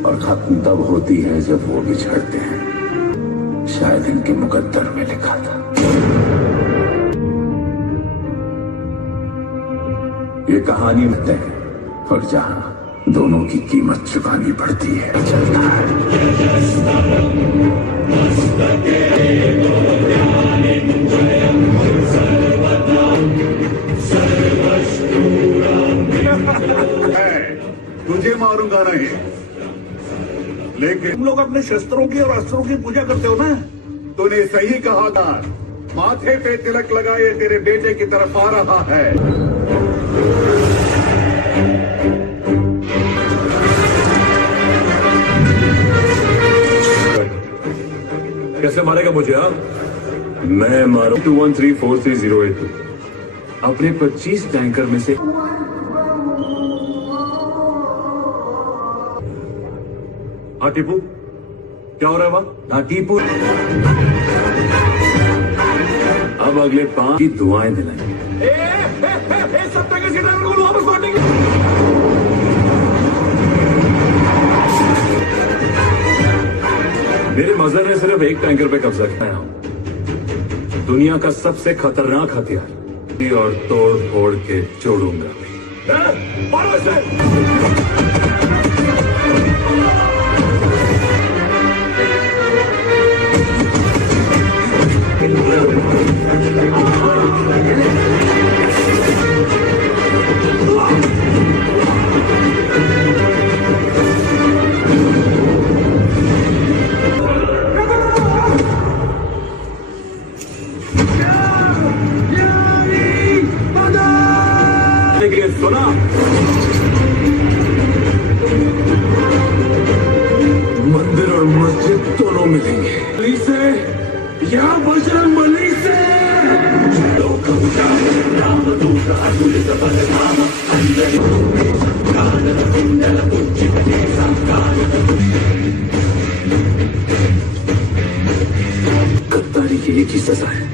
और खत्म तब होती है जब वो बिछड़ते हैं। शायद इनके मुकद्दर में लिखा था। ये कहानी में है और जहां दोनों की कीमत चुकानी पड़ती है चलता है। तुझे मारूंगा नहीं, लेकिन तुम लोग अपने शस्त्रों की और अस्त्रों की पूजा करते हो ना। तूने सही कहा था। माथे पे तिलक लगाए तेरे बेटे की तरफ आ रहा है। कैसे मारेगा मुझे आप? मैं मारू 21343082 अपने 25 टैंकर में से। हाँ टीपू, क्या हो रहा है वहां? हाँ टीपू, अब अगले 5 की दुआएं दिलाएंगे। वापस लौटेंगे। मेरे मजहर ने सिर्फ एक टैंकर पे कब्जा किया हूं। दुनिया का सबसे खतरनाक हथियार और तोड़ फोड़ के जोड़ूंगा। सुना, मंदिर और मस्जिद दोनों मिलेंगे। बली से या बजरंग बली से। गद्दारी की एक ही सजा है।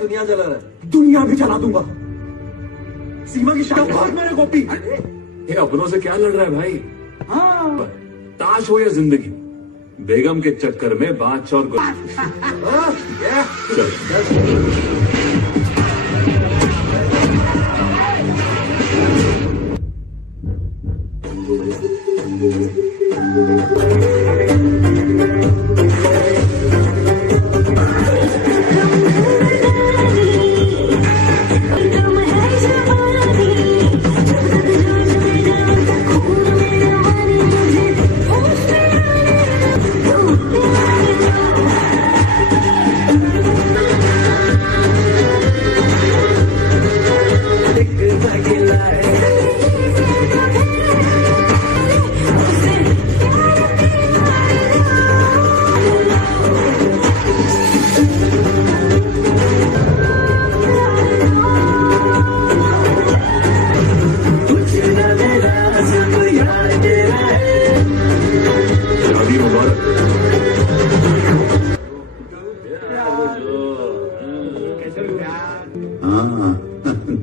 दुनिया जला रहा है। दुनिया भी जला दूंगा। सीमा की शान भाग मेरे गोपी। ये अपनों से क्या लड़ रहा है भाई? हाँ, ताश हो या जिंदगी, बेगम के चक्कर में बादशाह और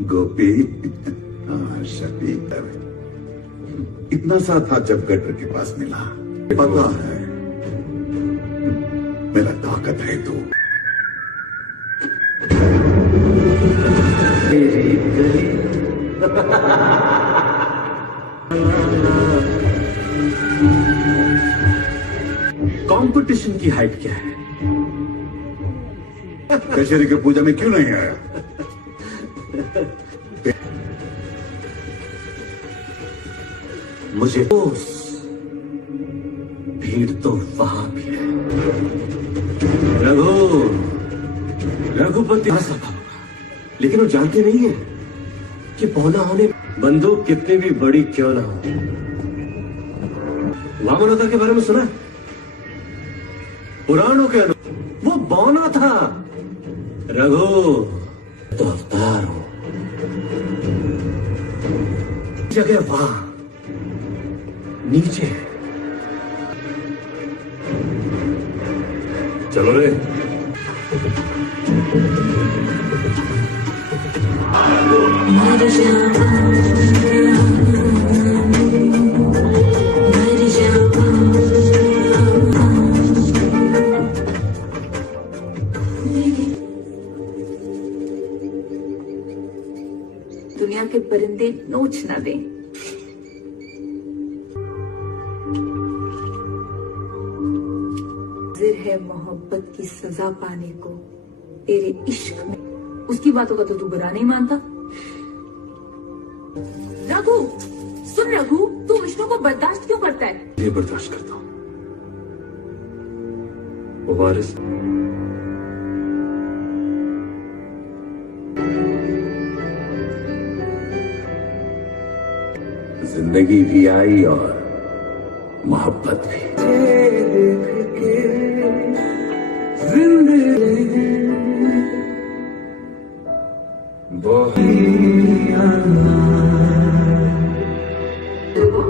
गोपी, शफी, इतना सा था जब गटर के पास मिला। पता है मेरा ताकत है तू। कंपटीशन की हाइट क्या है? दशहरे की पूजा में क्यों नहीं आया? मुझे भीड़ तो वहां भी है। रघुपति ऐसा था, लेकिन वो जानते नहीं है कि पौना होने बंदूक कितनी भी बड़ी क्यों ना हो। वामनता के बारे में सुना? पुराणों के अनुसार वो बौना था। रघु तो जगह वहां नीचे है। चलो रे। दुनिया के परिंदे नोच न दें। जिर है मोहब्बत की सजा पाने को तेरे इश्क में। उसकी बातों का तो तू बुरा नहीं मानता। रघु, सुन रघु, तू विष्णु को बर्दाश्त क्यों करता है? ये बर्दाश्त करता हूं। वो वारिस जिंदगी भी आई और मोहब्बत भी।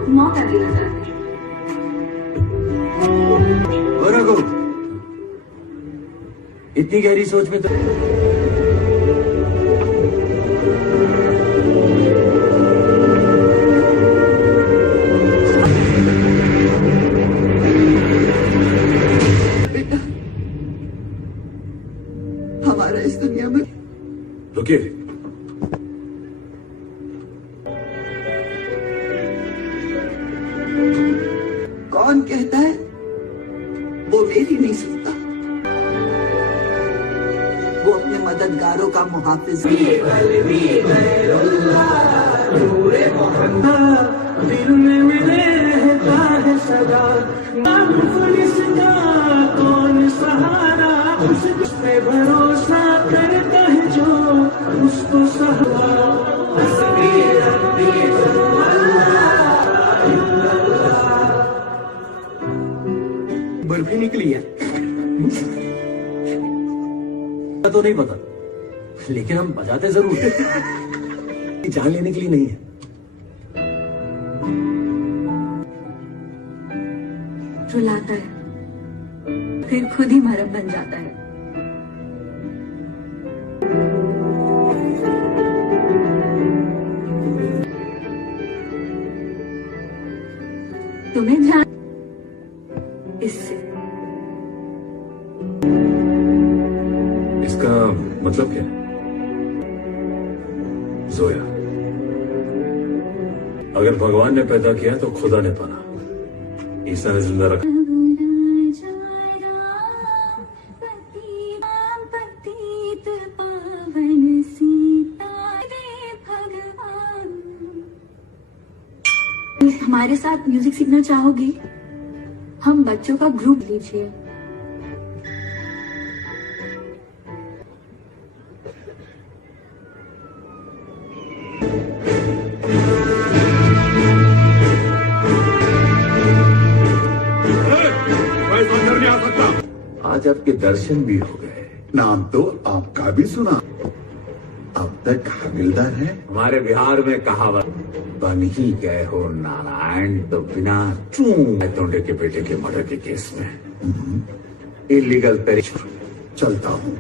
मौत आ गई है। और रघु, इतनी गहरी सोच में तो हमारा इस दुनिया में रुकिए। कौन कहता है वो मेरी नहीं सुनता। वो अपने मददगारों का मुहाफिज है। दिल में मेरे रहता है सदा, इसका कौन सहारा, उस पे भरोसा करता है जो उसको सहारा। बर्फी निकली है तो नहीं पता, लेकिन हम बजाते जरूर हैं। जान लेने के लिए नहीं है। रुलाता है फिर खुद ही मरहम बन जाता है। तुम्हें ध्यान इससे। इसका मतलब क्या है? जोया, अगर भगवान ने पैदा किया तो खुदा ने पाना, ईसा ने जिंदा रखा। हमारे साथ म्यूजिक सीखना चाहोगी? हम बच्चों का ग्रुप लीजिए। नहीं आ सकता। आज आपके दर्शन भी हो गए। नाम तो आपका भी सुना। अब तक हविलदार है। हमारे बिहार में कहावत, बन ही गए हो नारायण तो बिना चूं। तोंडे के बेटे के मर्डर के केस में इलीगल तरीके चलता हूँ,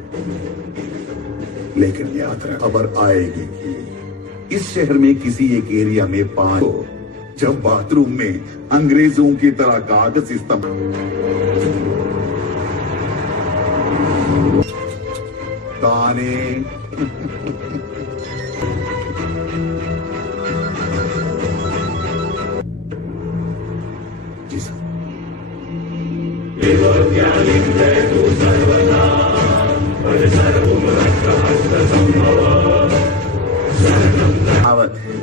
लेकिन याद रख खबर आएगी कि इस शहर में किसी एक एरिया में 5 जब बाथरूम में अंग्रेजों की तरह कागज इस्तेमाल गाने जी सर। कहावत है,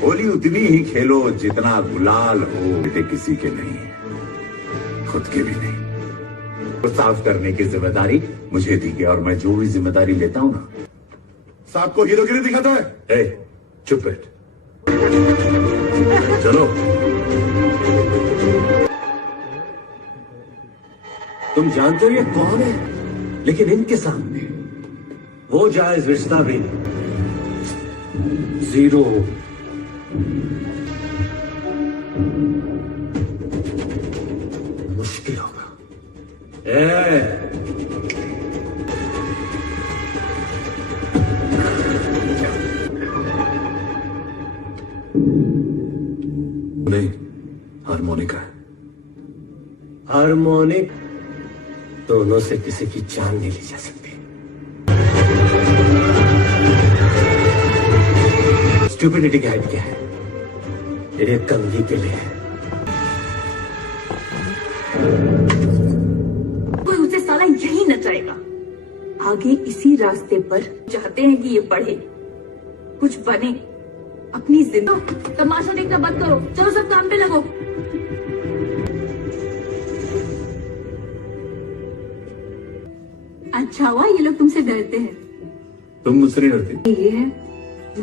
होली उतनी ही खेलो जितना गुलाल हो। बेटे किसी के नहीं है, खुद के भी नहीं। तो साफ करने की जिम्मेदारी मुझे दी गई और मैं जो भी जिम्मेदारी लेता हूं ना। साहब को हीरोगिरी दिखाता है। ए, चुप बैठ। चलो। तुम जानते हो ये कौन है, लेकिन इनके सामने वो जायज रिश्ता भी नहीं। जीरो मुश्किल होगा। नहीं, हारमोनिका है। हार्मोनिक दोनों से किसी की जान नहीं ली जा सकती। स्टूपिडिटी का हाइट क्या है? एक कंघी के लिए कोई उसे साला यही नचाएगा। आगे इसी रास्ते पर चाहते हैं कि ये पढ़े, कुछ बने, अपनी जिंदगी। तमाशा देखना बंद करो, चलो सब काम पे लगो। अच्छा हुआ ये लोग तुमसे डरते हैं। तुम मुझसे नहीं डरती? ये है,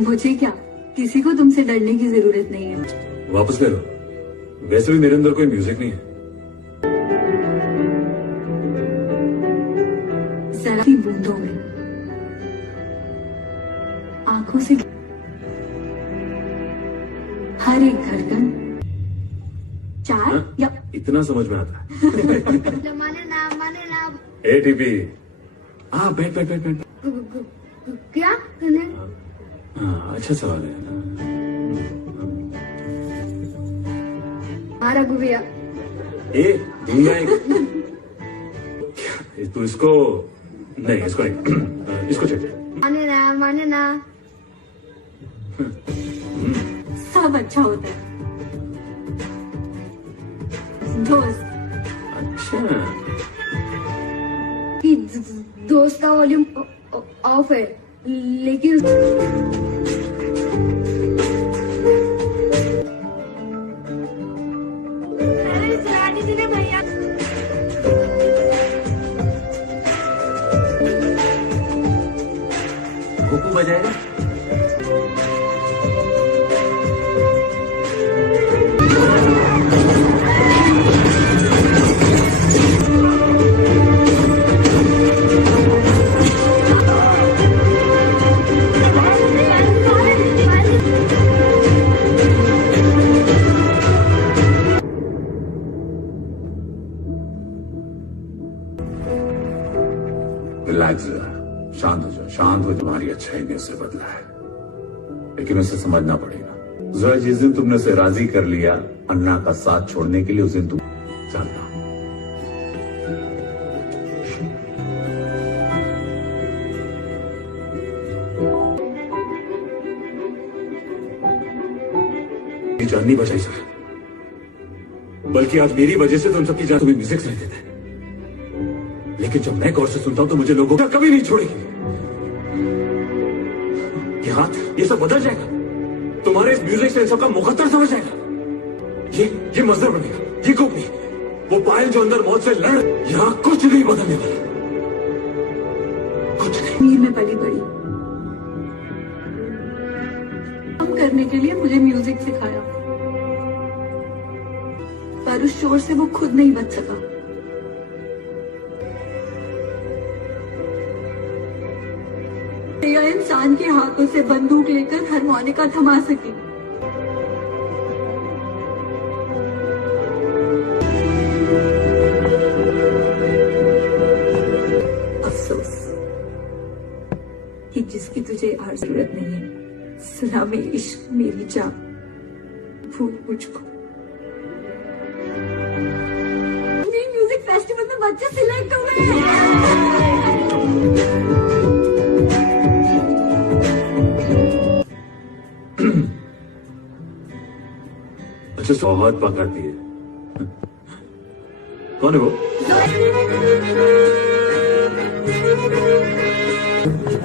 मुझे क्या, किसी को तुमसे डरने की जरूरत नहीं है। वापस ले लो। वैसे भी मेरे अंदर कोई म्यूजिक नहीं है। जरा सी बूंदों में, आंखों से हर एक धड़कन, चाय हाँ? या इतना समझ में आता है। माने ना एटीपी। हाँ, बैठ बैठ बैठ बैठ। क्या हाँ, अच्छा सवाल है। मारा गुबिया ए दुनिया क्या तू इसको नहीं, इसको नहीं, इसको चेक। माने ना सब अच्छा होता है दोस्त। अच्छा, कि दोस्त का वॉल्यूम ऑफ है लेकिन भैया कुकू बजाएगा। रिलैक्स जरा, शांत हो जाओ, शांत हो। तुम्हारी अच्छाई ने उसे बदला है, लेकिन उसे समझना पड़ेगा। जरा जिस दिन तुमने उसे राजी कर लिया अन्ना का साथ छोड़ने के लिए, उस दिन तुम चलना। मेरी जान नहीं बचाई सर, बल्कि आज मेरी वजह से तुम सबकी जान तुम्हें म्यूजिक सुनाई देते हैं। लेकिन जब मैं गौर से सुनता हूं तो मुझे लोगों का कभी नहीं छोड़ेगी। ये हाथ, ये सब बदल जाएगा। तुम्हारे इस म्यूजिक से इन सबका मुकद्दर समझ जाएगा। ये मजदूर बनेगा, ये कुक नहीं। वो पायल जो अंदर मौत से लड़, यहां कुछ नहीं बदलने वाला, कुछ नहीं। मीर में पली बड़ी काम करने के लिए मुझे म्यूजिक सिखाया, पर उस शोर से वो खुद नहीं बच सका। या इंसान के हाथों से बंदूक लेकर हारमोनिका थमा सकी। अफसोस कि जिसकी तुझे और जरूरत नहीं है। सुना मेरी इश्क, मेरी जान, भूल मुझको। म्यूजिक फेस्टिवल में बच्चे सिलेक्ट हुए हैं। अच्छा, बहुत पकड़ती है। कौन है वो?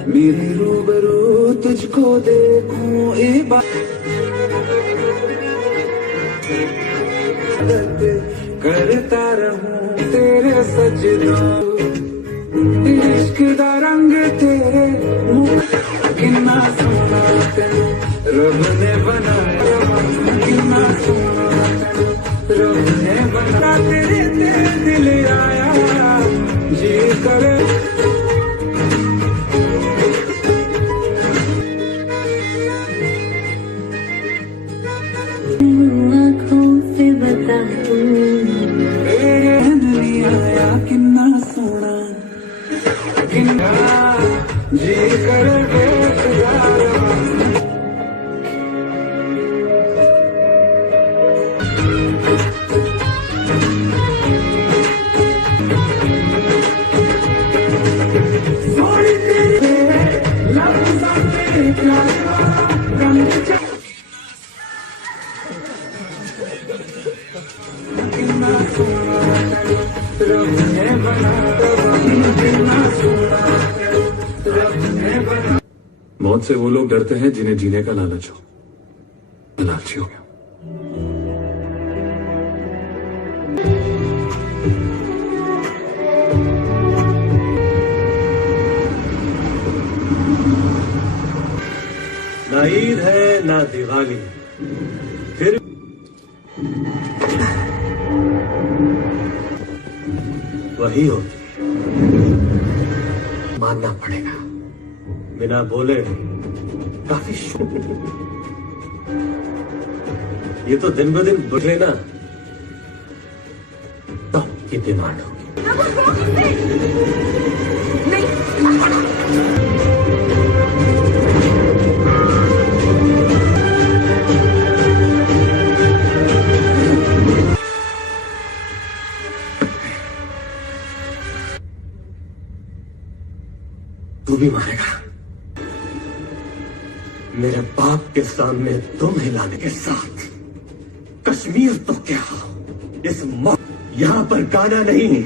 मेरे रूबरू तुझको देखूं इबादत करता रहूं तेरे सजदों। इश्क दा रंग तेरे मुख किन्ना सोना तेनू रब ने बनाया, किन्ना सोना तेनू रब ने बनाया। तेरे दिल आया जी करे आँखों मौत से वो लोग डरते हैं जिन्हें जीने का लालच हो। मैं लालची हो गया। ना ईद है ना दिवाली, फिर वही होती मानना पड़ेगा। बिना बोले काफी ये तो दिन ब दिन बढ़े ना, तो की डिमांड होगी। तू भी मारेगा मेरे बाप के सामने तुम हिलाने के साथ। कश्मीर तो क्या, इस यहां पर गाना नहीं,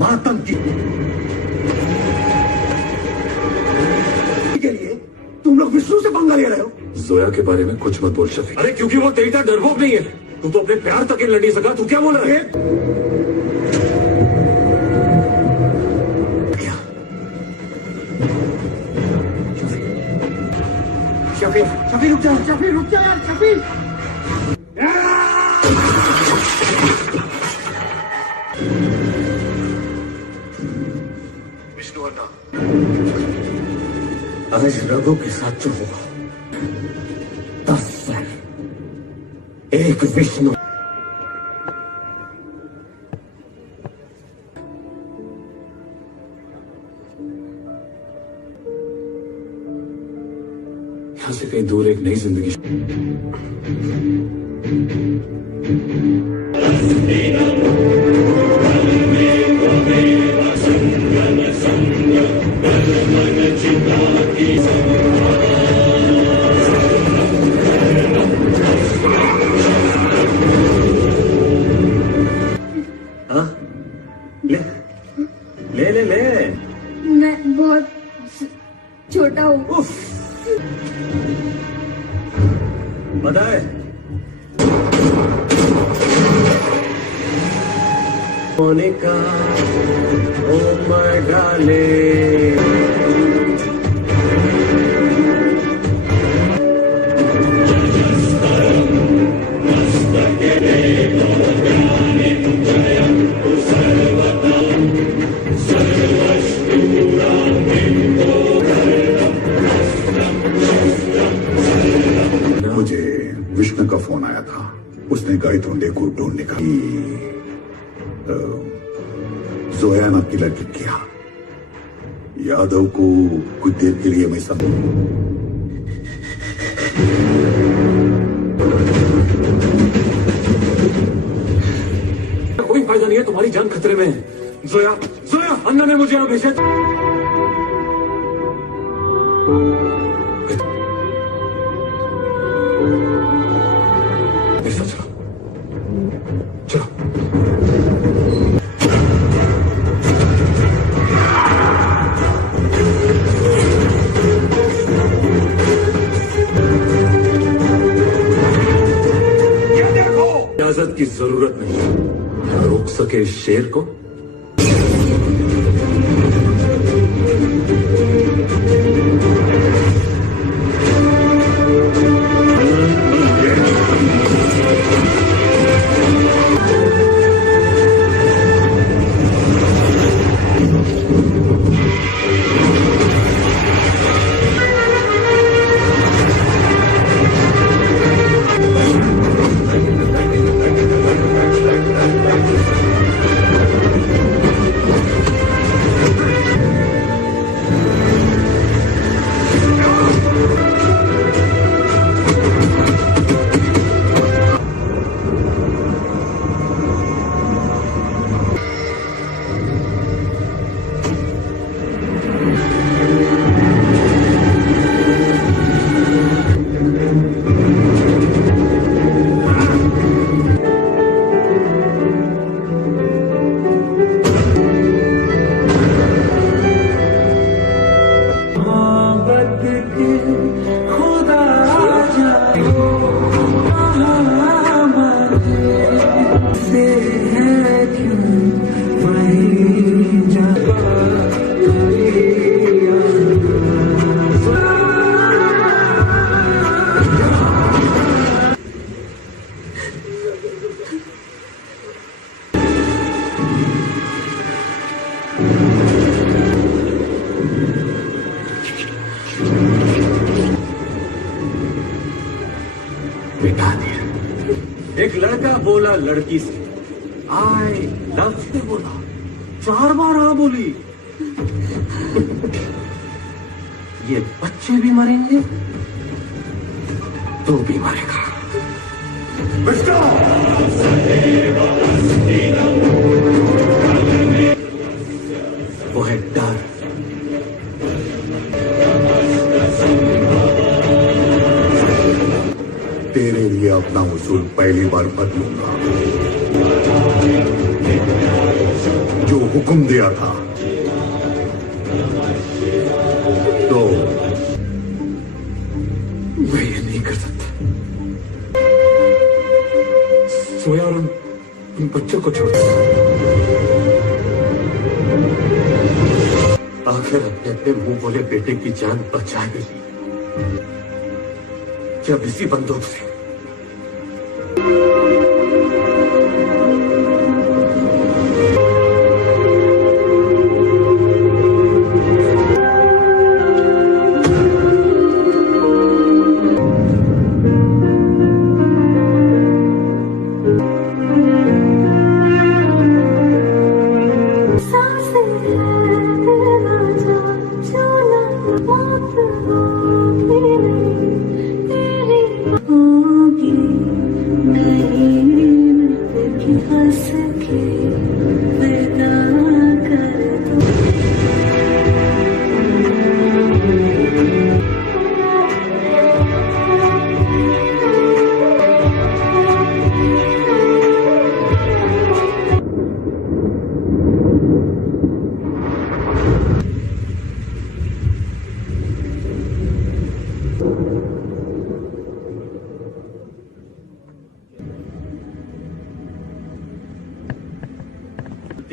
मातम की के लिए तुम लोग विष्णु से पंगा ले रहे हो। जोया के बारे में कुछ मत बोल शफीक। अरे क्योंकि वो तेरी तरह डरपोक नहीं है। तू तो अपने प्यार तक लड़ नहीं सका। तू क्या बोल रहा है? शफी शफी रुक जा, शफी रुक जा यार, शफी। विष्णु अन्ना, आज रघु के साथ जो हुआ, 10 साल, एक विष्णु। यहां से कहीं दूर एक नई जिंदगी। हाँ? ले ले ले ले। मैं बहुत छोटा हूँ। उफ, पता है मोनिका, ओ माय डार्लिंग। मुझे विष्णु का फोन आया था। उसने गायतोंडे को ढूंढने का जोया नाम की लड़की किया। यादव को कुछ देर के लिए मैं समझ कोई फायदा नहीं है, तुम्हारी जान खतरे में है। जोया, जोया, अन्ना ने मुझे यहाँ भेजा। ऐसा चलो, चलो। इजाजत की जरूरत नहीं, रोक सके इस शेर को। मिटा दिया। एक लड़का बोला लड़की से आई लव यू बोला, 4 बार हाँ बोली। ये बच्चे भी मरेंगे, तू भी मरेगा। वो है डर। तेरे लिए अपना उसूल पहली बार बदलूंगा। जो हुक्म दिया था तो मैं ये नहीं कर सकता। सोया और उन बच्चों को छोड़ दिया। आखिर अपने अपने मुंह बोले बेटे की जान बचा भी ली, जब इसी बंदूक से।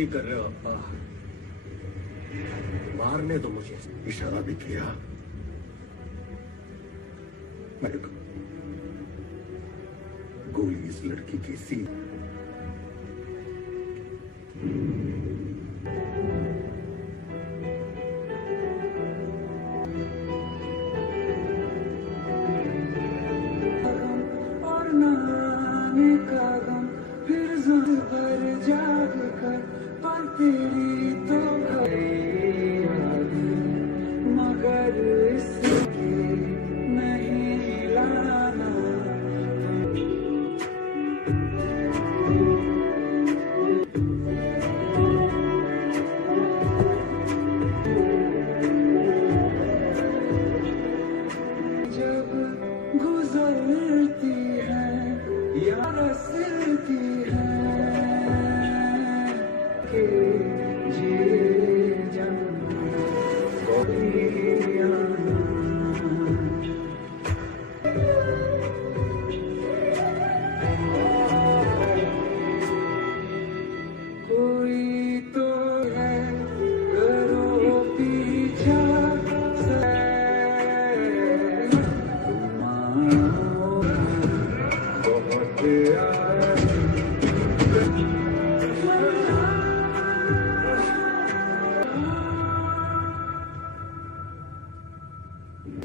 कर रहे हो अब्बा, मारने दो मुझे। इशारा भी किया। मैं तो गोली इस लड़की की सीने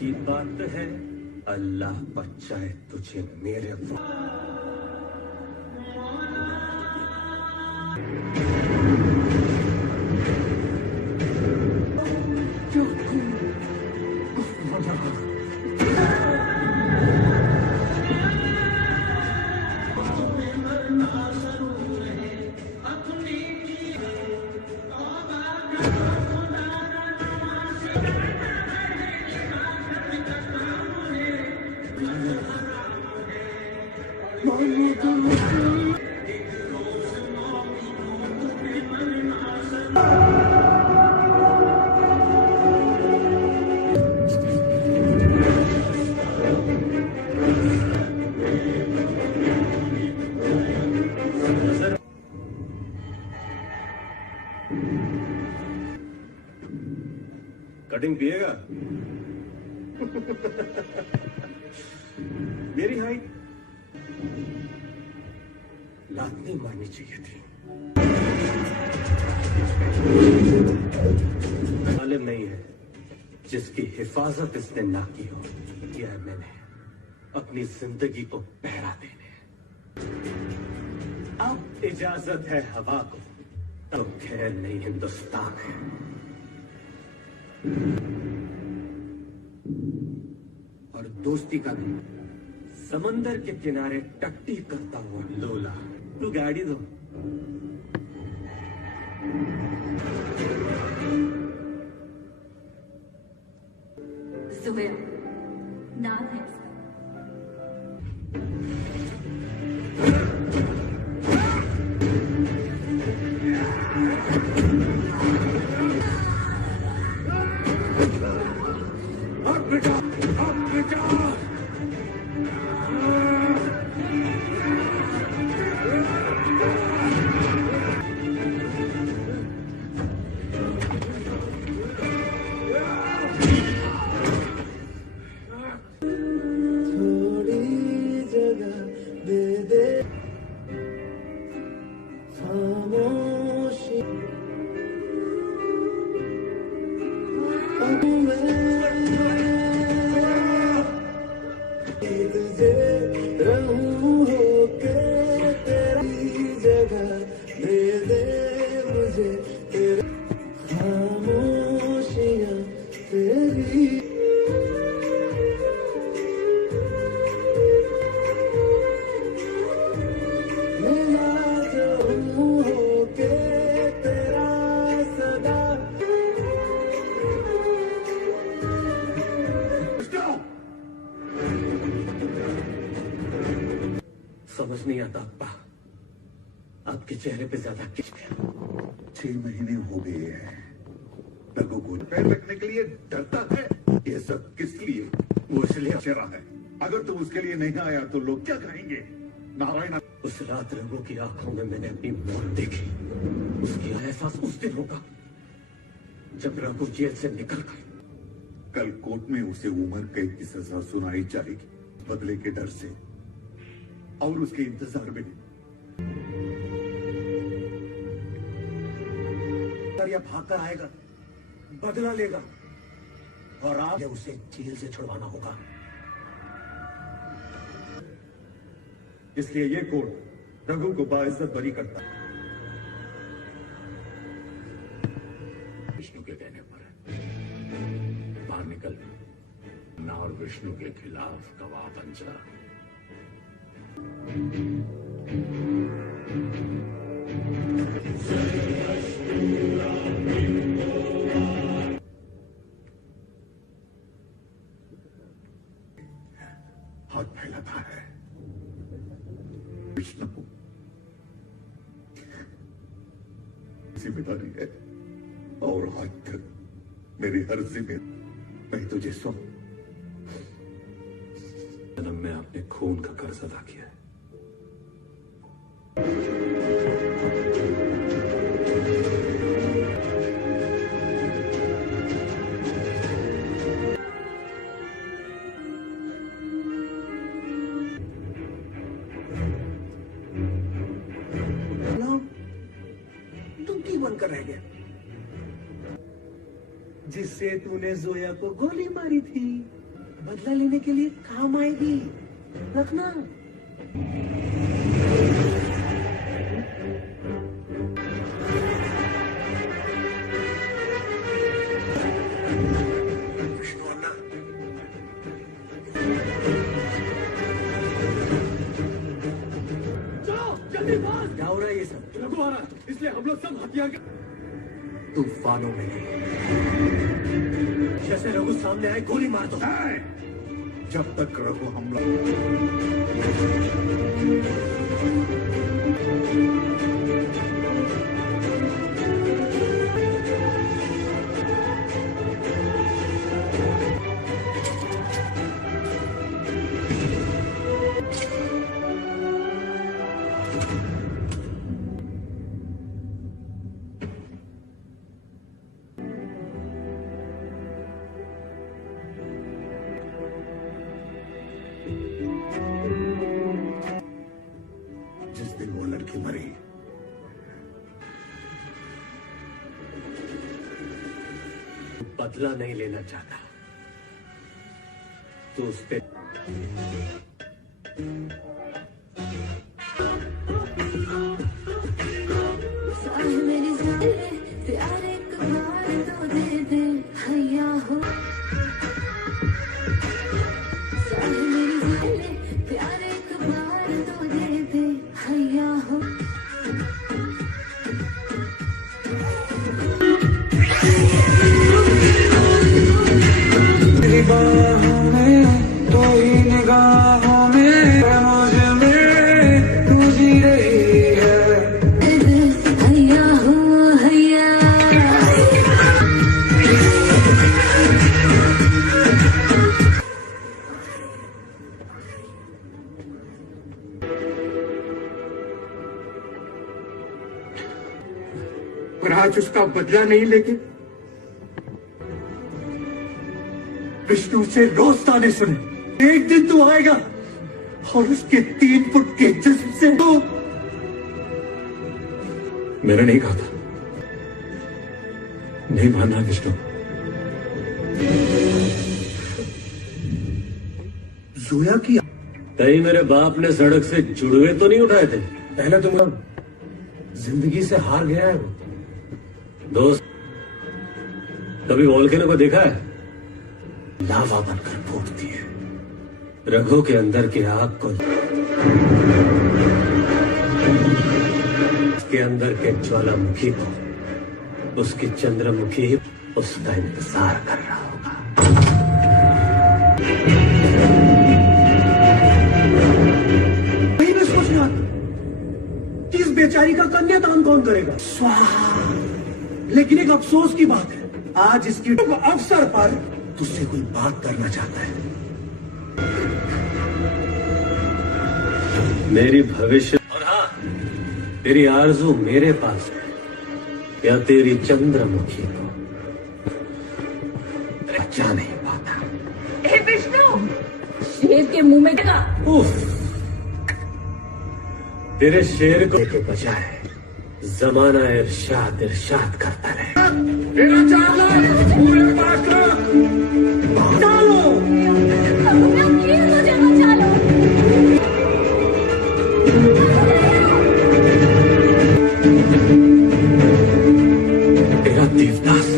की बात है, अल्लाह बचाए तुझे मेरे कटिंग पिएगा? मेरी हाइट लातनी मारनी चाहिए थी। मालूम नहीं है जिसकी हिफाजत इसने ना की हो, किया है मैंने अपनी जिंदगी को पहरा देने। अब इजाजत है हवा को, तब खैर नहीं हिंदुस्तान है। और दोस्ती का भी समंदर के किनारे टट्टी करता हुआ लोला। तू गाड़ी दो। जोया नाम है इसका। अब बेटा, अब बेटा। समझ नहीं आता अब्बा, आपके चेहरे पे ज्यादा किस गया। 6 महीने हो गए हैं। रघु को पैर रखने के लिए डरता है। ये सब किस लिए? वो इसलिए चेहरा है। अगर तुम उसके लिए नहीं आया तो लोग क्या कहेंगे? नारायण, उस रात रघु की आंखों में मैंने अपनी मौत देखी। उसकी एहसास उस दिन होगा जब रघु जेल से निकल गए। कल कोर्ट में उसे उम्र कैद की सजा सुनाई जाएगी, बदले के डर से और उसके इंतजार में। या भागकर आएगा, बदला लेगा और आप उसे जेल से छुड़वाना होगा। इसलिए ये कोर्ट रघु को बाइज्जत बरी करता है। विष्णु के कहने पर बाहर निकल ना और विष्णु के खिलाफ गवाह बन जा। हाथ फैलाता है। विष्णु जिम्मेदारी है और आज तक मेरी हर जिम्मेदारी मैं तुझे सौंप। जन्म में आपने खून का कर्ज अदा किया है। तू की बनकर रह गया जिससे तूने जोया को गोली मारी थी? बदला लेने के लिए काम आएगी, रखना। विष्णु अन्ना, चलो जल्दी फास्ट। क्या हो रहा है ये सब? रघु आ रहा है, इसलिए हम लोग सब हथियार के तूफानों में नहीं। जैसे रघु सामने आए गोली मार दो। जब तक रघु हमला जिस दिन वो लड़की मरी, बदला नहीं लेना चाहता तो उस पे मेरी जान प्यार एक बार तो दे दे हैया हो मेरी जान प्यार एक बार तो दे दे हैया हो बाहों में तो ही निगाहों में मुझ में तू जी रही है। हैया हो हैया पर आज उसका बदला नहीं लेके विष्णु से रोज ताने सुने। एक दिन तू आएगा और उसके 3 फुट के जिस्म से तो मैंने नहीं कहा था, नहीं मानना विष्णु। जोया की कहीं मेरे बाप ने सड़क से जुड़वे तो नहीं उठाए थे? पहले तुम जिंदगी से हार गया है वो। दोस्त, कभी वॉल्केनो को देखा है? लावा बनकर फूटती है। रगों के अंदर की आग को के अंदर के ज्वालामुखी को उसकी चंद्रमुखी उसका इंतजार कर रहा होगा। वही मैं सोच रहा था, इस बेचारी का कन्यादान कौन करेगा? स्वाहा। लेकिन एक अफसोस की बात है, आज इसकी अवसर पर तुझसे कोई बात करना चाहता है। मेरी भविष्य और हाँ, तेरी आरज़ू मेरे पास है या तेरी चंद्रमुखी को बचा नहीं पाता। हे विष्णु, शेर के मुंह में लगा। उफ, तेरे शेर को के बजाय जमाना इरशाद इरशाद करता रहे। प्लीज मुझे बचा लो। तेरा देवदास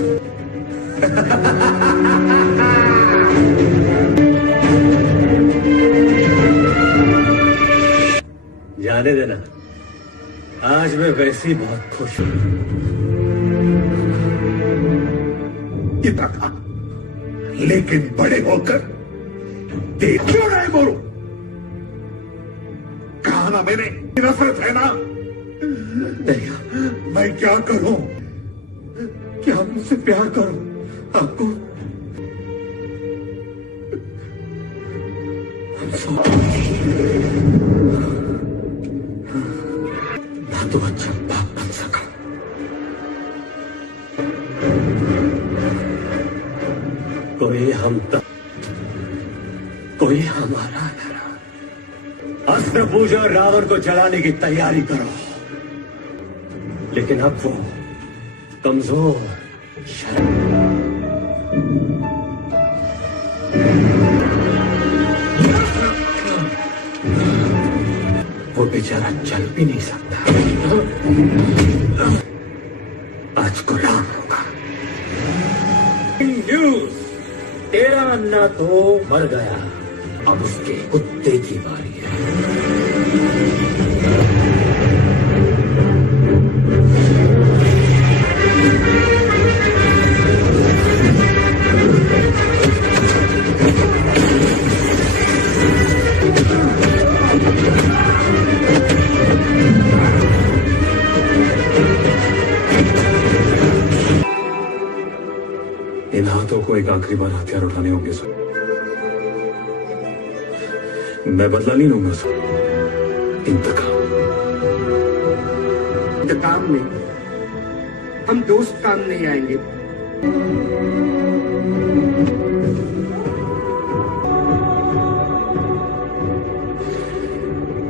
जाने देना, आज मैं वैसे ही बहुत खुश हूं। पिता था, लेकिन बड़े होकर देख क्यों नहीं बोलूं? कहा ना मैंने, नफरत है ना। नहीं, मैं क्या करूं? क्या आप मुझसे प्यार करो? आपको ना तो अच्छा बाप बन सका, कोई हम तक, कोई हमारा न रहा। अस्त्र पूजो और रावण को जलाने की तैयारी करो, लेकिन अब वो कमजोर वो बेचारा चल भी नहीं सकता, आज गुलाम होगा। न्यूज़, तेरा अन्ना तो मर गया, अब उसके कुत्ते की बारी है। इन हाथों को एक आखिरी बार हथियार उठाने होंगे सर। मैं बदला नहीं लूंगा सर, इंतकाम में हम दोस्त काम नहीं आएंगे।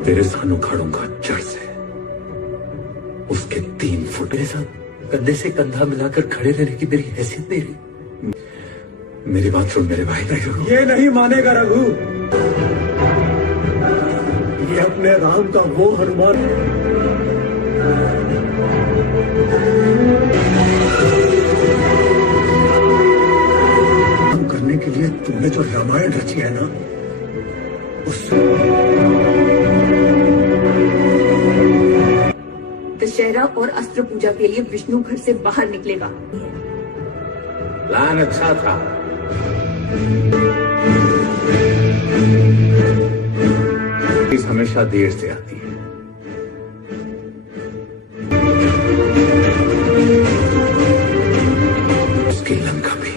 तेरे सान उखाड़ूंगा जड़ से, उसके 3 फुट। मेरे साथ कंधे से कंधा मिलाकर खड़े रहने की मेरी हैसियत नहीं रही। मेरी बात सुन मेरे भाई। ये नहीं मानेगा रघु। ये अपने राम का वो हनुमान काम करने के लिए तुमने जो रामायण रची है ना, उस दशहरा और अस्त्र पूजा के लिए विष्णु घर से बाहर निकलेगा। प्लान अच्छा था, इस हमेशा देर से आती है। उसकी लंका भी।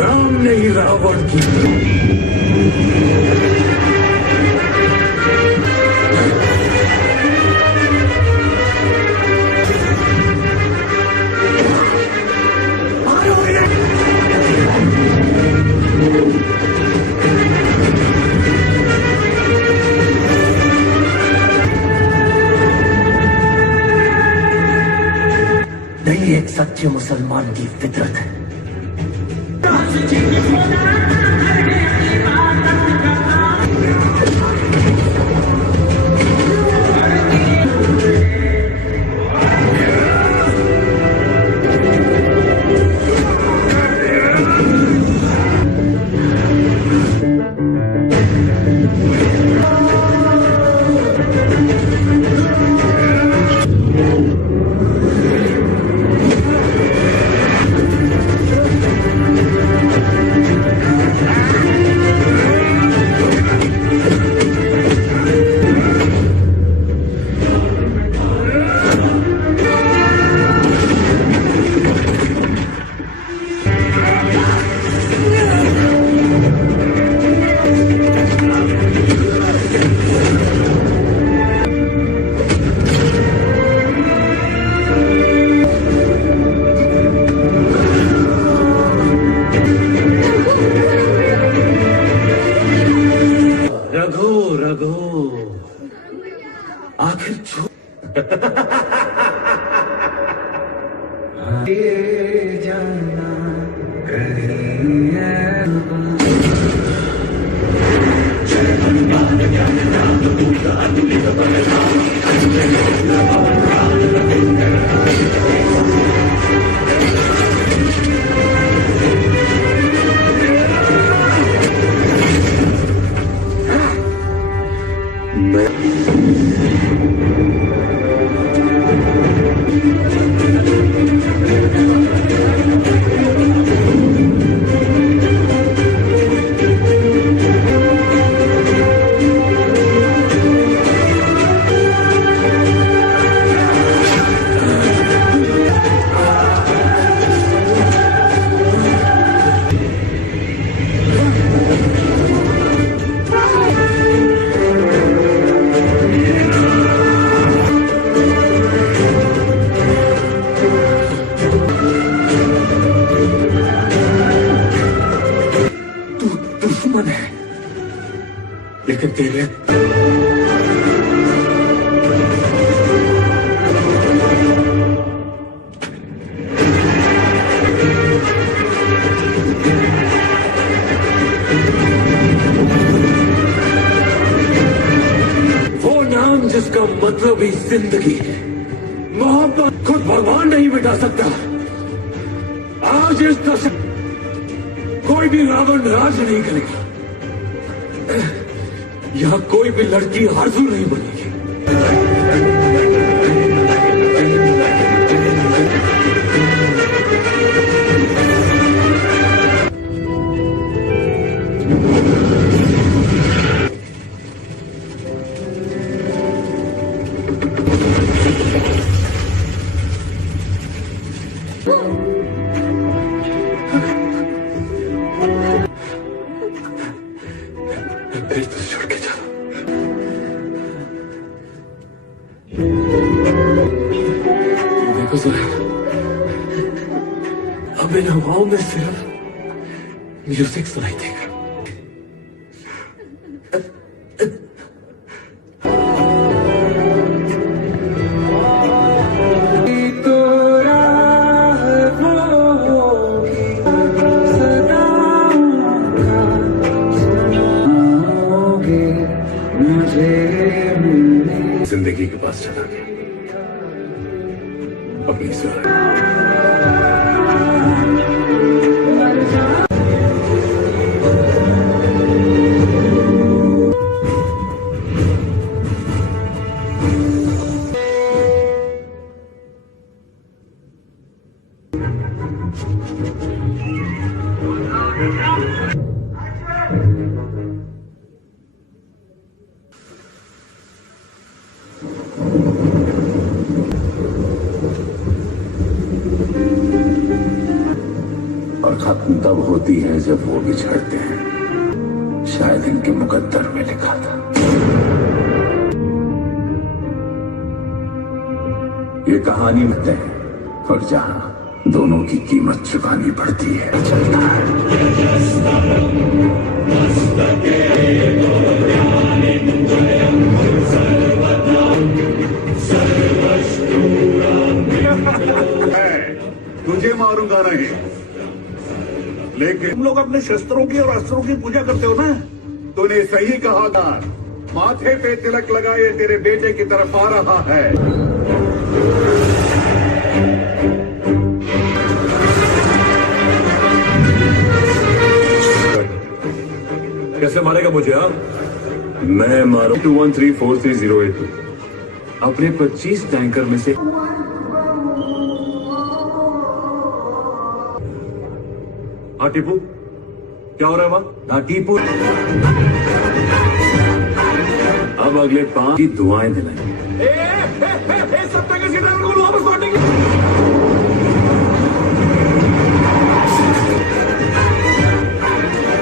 राम ने ही रावण की नहीं, एक सच्चे मुसलमान की फितरत है। आखिर छो दुश्मन है, लेकिन तेरे वो नाम जिसका मतलब ही जिंदगी है, मोहब्बत खुद भगवान नहीं मिटा सकता। आज इस दशक कोई भी रावण राज नहीं करेगा। यहाँ कोई भी लड़की आरज़ू नहीं बनेगी। फिर तो छोड़ के चलो। देखो जरा, अब इन हवाओं में सिर्फ म्यूजिक सुनाई देगा। जिंदगी के पास चला गया अपनी सुर। और खत्म तब होती है जब वो बिछड़ते हैं। शायद इनके मुकद्दर में लिखा था। ये कहानी में है और जहां दोनों की कीमत चुकानी पड़ती है चलता है। तुझे मारूंगा नहीं, लेकिन तुम लोग अपने शस्त्रों की और अस्त्रों की पूजा करते हो ना। तूने सही कहा था। माथे पे तिलक लगाए तेरे बेटे की तरफ आ रहा है। कैसे मारेगा मुझे आप? मैं मारू 21343082 अपने 25 टैंकर में से। हाँ टीपू, क्या हो रहा है वहां? हाँ टीपू, अब अगले 5 की दुआएं दिलाएंगे। वापस लौटेंगे।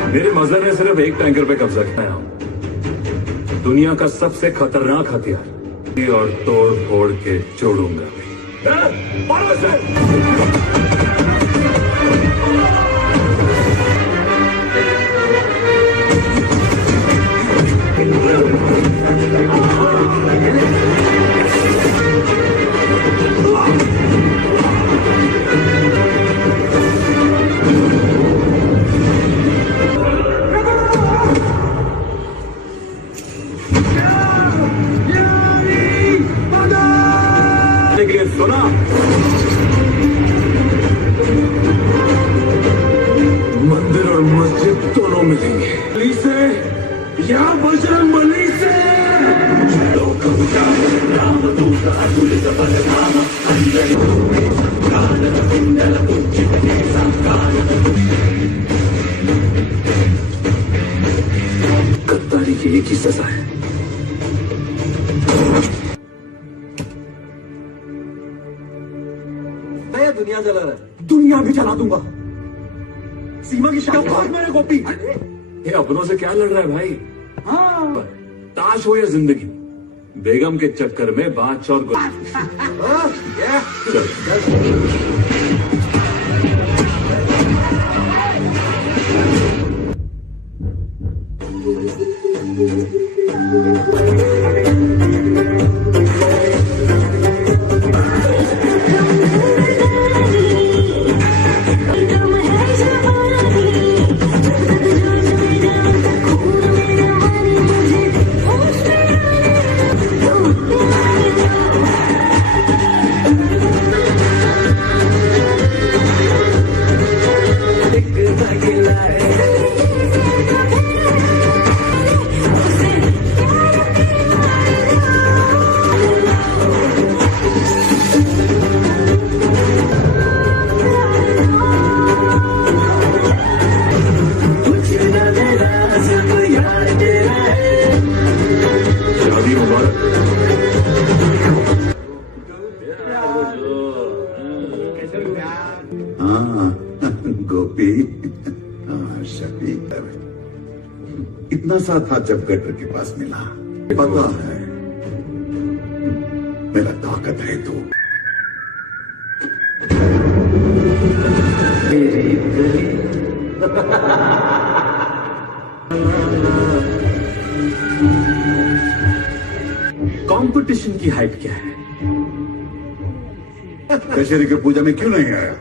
मेरे मजहर ने सिर्फ एक टैंकर पे कब्जा किया हूं। दुनिया का सबसे खतरनाक हथियार और तोड़ फोड़ के जोड़ूंगा। सुना, मंदिर और मस्जिद दोनों मिलेंगे। बली से या बजरंग बली से। गद्दारी की एक ही सजा है। दुनिया जला रहा है, दुनिया भी जला दूंगा। सीमा की शादी भाग मेरे गोपी। ये अपनों से क्या लड़ रहा है भाई? हाँ, ताश हो या जिंदगी, बेगम के चक्कर में बादशाह और हाँ गोपी, हाँ शफीक, इतना सा था जब गटर के पास मिला। पता है मेरा ताकत है तो कंपटीशन की हाइट क्या है? दशहरे की पूजा में क्यों नहीं आया?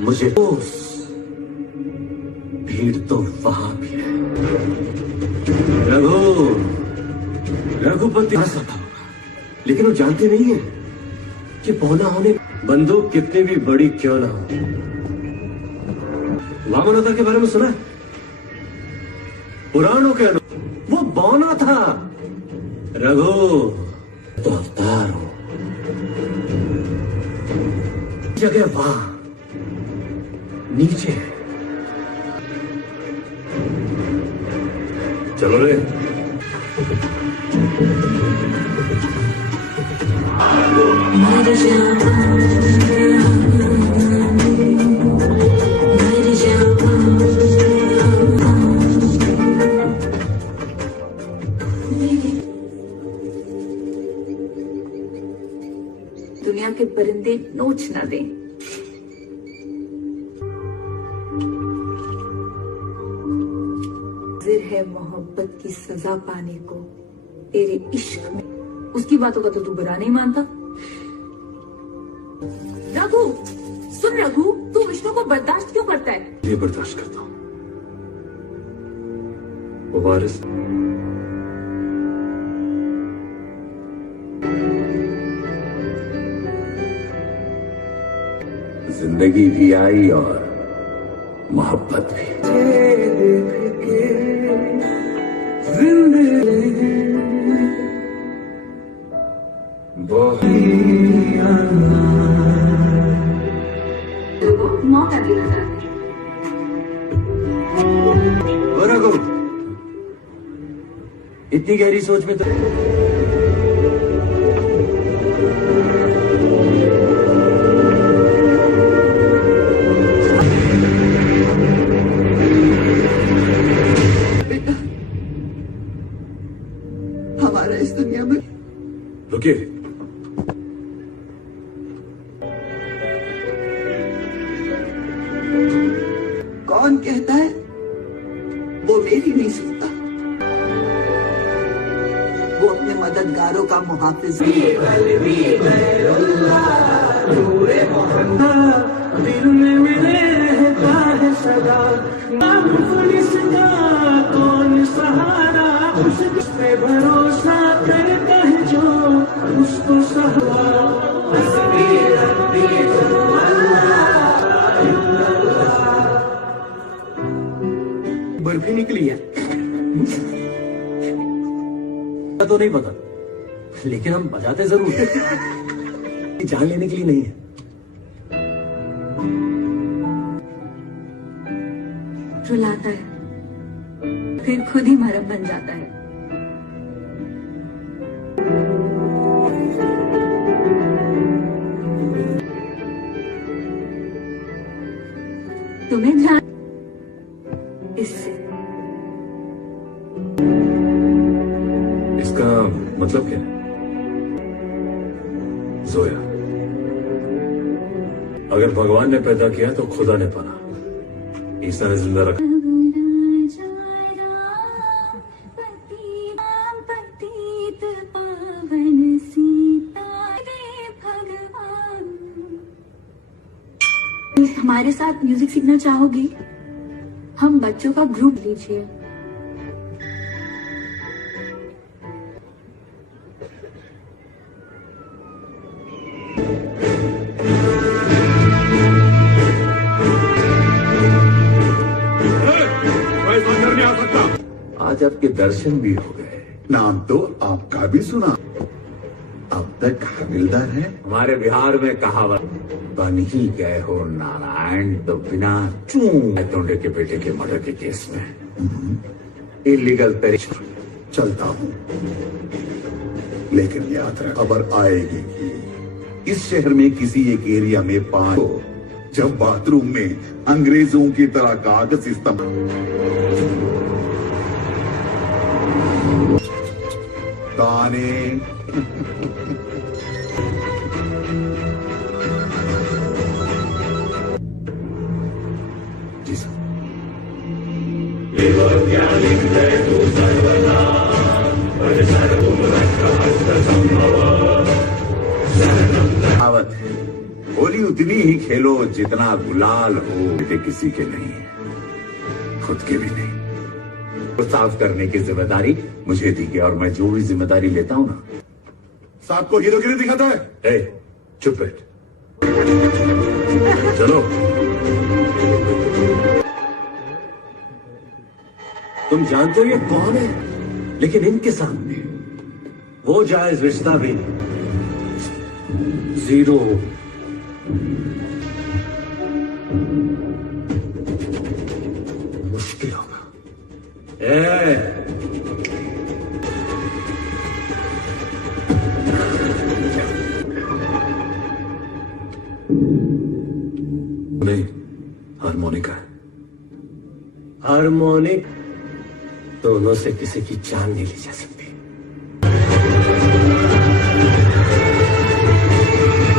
मुझे भीड़ तो वहां भी है। रघुपति हंस रहा होगा, लेकिन वो जानते नहीं है कि पौना होने बंदूक कितनी भी बड़ी क्यों ना हो। वामन अवतार के बारे में सुना है? पुराणों के अनुसार वो बौना था। रघु तो अवतार हो, जगह वहां नीचे है। चलो रे। दुनिया के परिंदे नोच न दें। हाजिर है मोहब्बत की सजा पाने को तेरे इश्क में। उसकी बातों का तो तू बुरा नहीं मानता। रघु सुन, रघु तू विष्णु को बर्दाश्त क्यों करता है? ये बर्दाश्त करता हूं। वो वारिस जिंदगी भी आई और मोहब्बत भी। मौका देना चाहते ओ रघु, इतनी गहरी सोच में तो हमारा इस दुनिया में रुकिए। कौन कहता है वो मेरी नहीं सुनता? वो अपने मददगारों का मुहाफिज है। दिल में मेरे रहता है सदा, नाम पुलिस का कौन सहारा, उस पे भरोसा करता है जो उसको सहारा। बर्फी निकली है तो नहीं पता, लेकिन हम बजाते जरूर हैं। जान लेने के लिए नहीं है। रुलाता है फिर खुद ही मरहम बन जाता है। तुम्हें ध्यान इससे इसका मतलब क्या है? जोया, अगर भगवान ने पैदा किया तो खुदा ने पाला, ईसा ने जिंदा रखा। हमारे साथ म्यूजिक सीखना चाहोगी? हम बच्चों का ग्रुप लीजिए। आज आपके दर्शन भी हो गए। नाम तो आपका भी सुना। अब तक हविलदार है। हमारे बिहार में कहावत, बन ही गए हो नारायण तो बिना चूं तोंडे के बेटे के मर्डर के केस में इलीगल तरीके चलता हूँ। लेकिन याद रख, खबर आएगी कि इस शहर में किसी एक एरिया में 5 जब बाथरूम में अंग्रेजों की तरह कागज इस्तेमाल ताने जी सर। कहावत है, होली उतनी ही खेलो जितना गुलाल हो, बेटे किसी के नहीं है, खुद के भी नहीं। तो साफ करने की जिम्मेदारी मुझे दी गई और मैं जो भी जिम्मेदारी लेता हूं ना। साहब को हीरोगिरी दिखाता है। ए, चुप बैठ। चलो। तुम जानते हो ये कौन है, लेकिन इनके सामने वो जायज रिश्ता भी जीरो। मुश्किल होगा। नहीं, हारमोनिका है। हारमोनिक दोनों से किसी की जान नहीं ली जा सकती।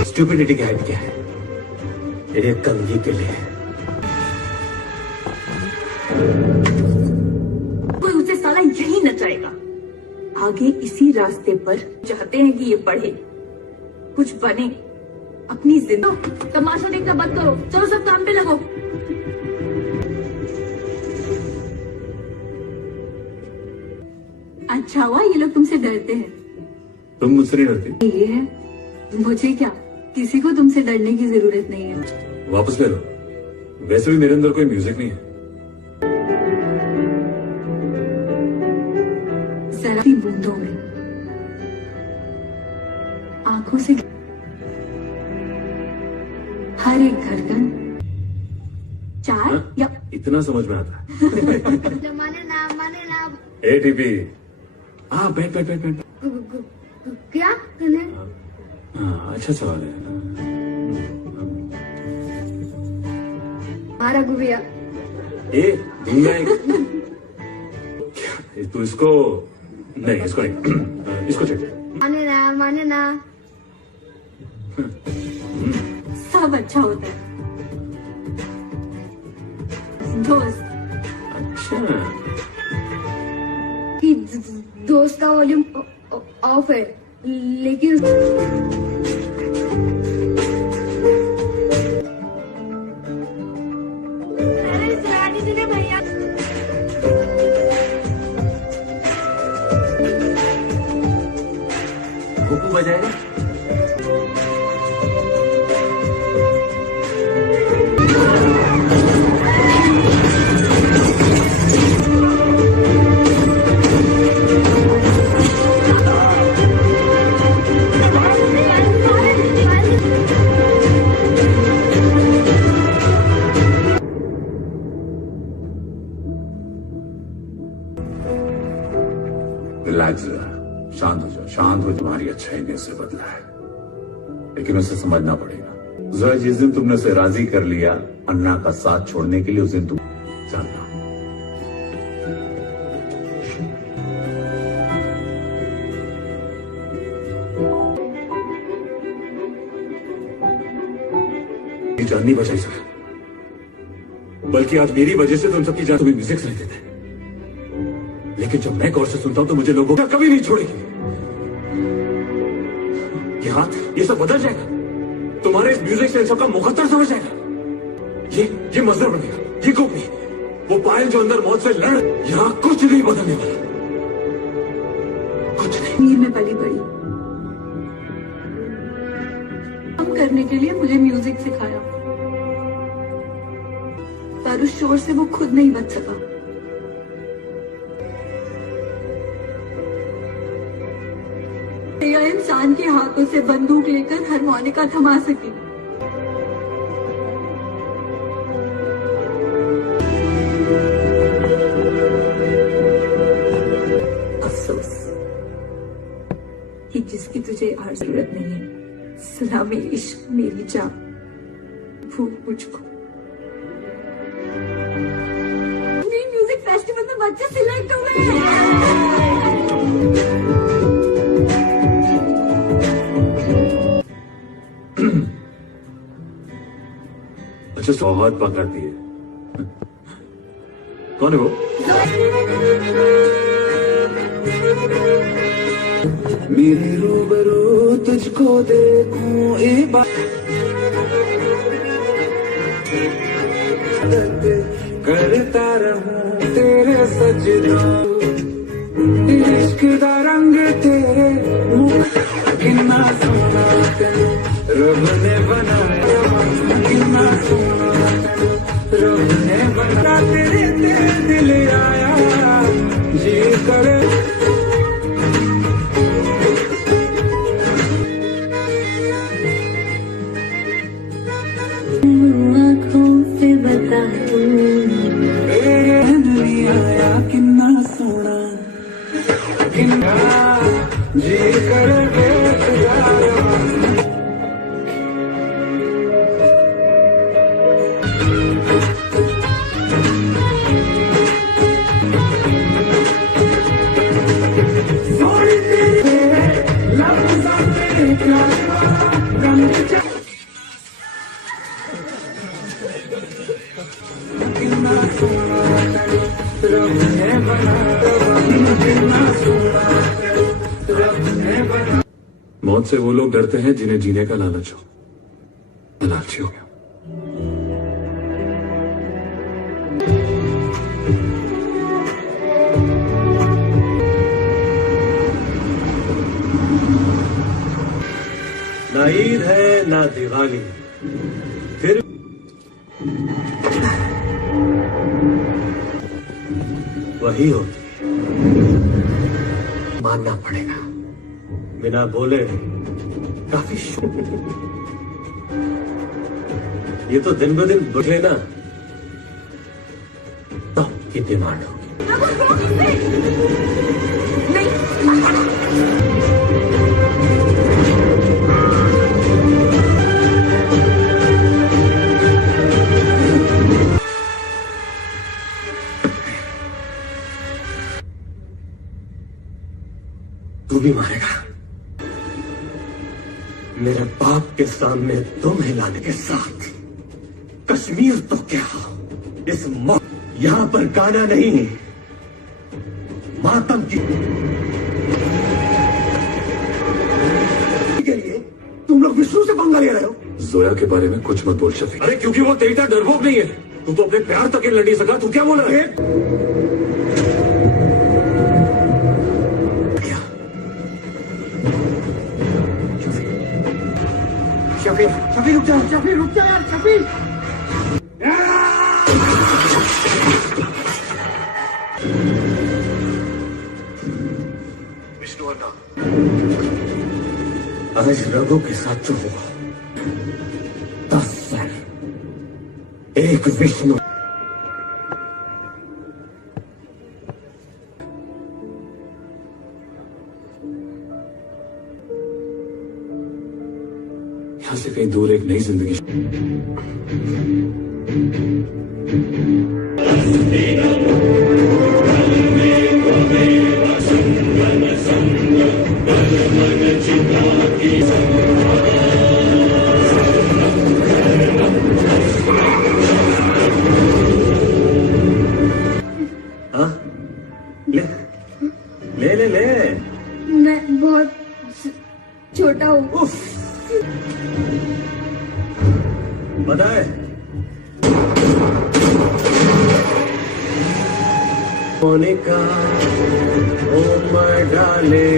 स्टूपिडिटी का हेड क्या है? एक कंघी के लिए कोई उसे साला यही नचाएगा। आगे इसी रास्ते पर चाहते हैं कि ये पढ़े, कुछ बने, अपनी जिंदगी। तमाशा देखना बंद करो, चलो सब काम पे लगो। अच्छा हुआ ये लोग तुमसे डरते हैं। तुम मुझसे नहीं डरती? ये है, मुझे क्या, किसी को तुमसे डरने की जरूरत नहीं है। वापस ले लो। वैसे भी मेरे अंदर कोई म्यूजिक नहीं है। जरा सी बूंदों में आंखों से हर एक धड़कन चाय या इतना समझ में आता है। माने ना एटीपी। हाँ, बैठ बैठ बैठ बैठ। क्या हाँ, अच्छा सवाल है। मारा गुबिया ए, दुनिया क्या तू इसको नहीं, इसको नहीं, इसको चेक। माने ना सब अच्छा होता है दोस्त। अच्छा, कि दोस्त का वॉल्यूम ऑफ है, लेकिन भैया कुकू बजाएगा। रिलैक्स जरा, शांत हो जाओ, शांत हो। तुम्हारी अच्छाई ने उसे बदला है, लेकिन उसे समझना पड़ेगा। जरा जिस दिन तुमने उसे राजी कर लिया अन्ना का साथ छोड़ने के लिए, उस दिन तुम जानना ये जान नहीं बचाई सर, बल्कि आज मेरी वजह से तुम सबकी जान तुम्हें म्यूजिक सुनाई देते हैं। लेकिन जब मैं गौर से सुनता हूं तो मुझे लोगों का कभी नहीं छोड़ेगी। ये हाथ, ये सब बदल जाएगा। तुम्हारे इस म्यूजिक से इन सबका मुकद्दर समझ जाएगा। ये मजदर बनेगा, ये कुक नहीं। वो पायल जो अंदर मौत से लड़, यहां कुछ नहीं बदलने वाला, कुछ नहीं। नीर में पली पड़ी काम करने के लिए मुझे म्यूजिक सिखाया, पर उस शोर से वो खुद नहीं बच सका। या इंसान के हाथों से बंदूक लेकर हारमोनिका थमा सकी। अफसोस, he जिसकी तुझे हर जरूरत नहीं है। सलामी इश्क मेरी जान, भूल मुझको। म्यूजिक फेस्टिवल में बच्चे सिलेक्ट हुए हैं। अच्छा बहुत पकड़ती है। कौन है वो? मेरे रूबरू तुझको देखूं एक बार, करता रहूं तेरे सजदा, इश्क दा रंग तेरे मुख किन्ना सोना तेनू रब ने बनाया, किन्ना सोना तेनू रब ने बनाया, तेरे दिल आया जी करे। आँखों से बता आया किन्ना सोना, किन्ना जी कर मौत से वो लोग डरते हैं जिन्हें जीने का लालच हो। मैं लालची हो गया। ना ईद है ना दिवाली, फिर वही होती मानना पड़ेगा। बिना बोले काफी ये तो दिन ब दिन बढ़े ना, तब की डिमांड होगी। तू भी मारेगा मेरे बाप के सामने तुम हिलाने के साथ। कश्मीर तो क्या, इस यहां पर गाना नहीं, मातम की के लिए तुम लोग विष्णु से पंगा ले रहे हो। जोया के बारे में कुछ मत बोल शफी। अरे क्योंकि वो तेरी तरह डरपोक नहीं है। तू तो अपने प्यार तक लड़ नहीं सका। तू क्या बोल रहा है? शफी, शफी रुक जा, शफी रुक जा यार, शफी। विष्णु अन्ना, आज रघु के साथ जो हुआ, 10 सर, एक विष्णु। यहां से कहीं दूर एक नई जिंदगी। हाँ? ले ले ले ले। मैं बहुत छोटा हूँ। पता है मोनिका उम्र डाले,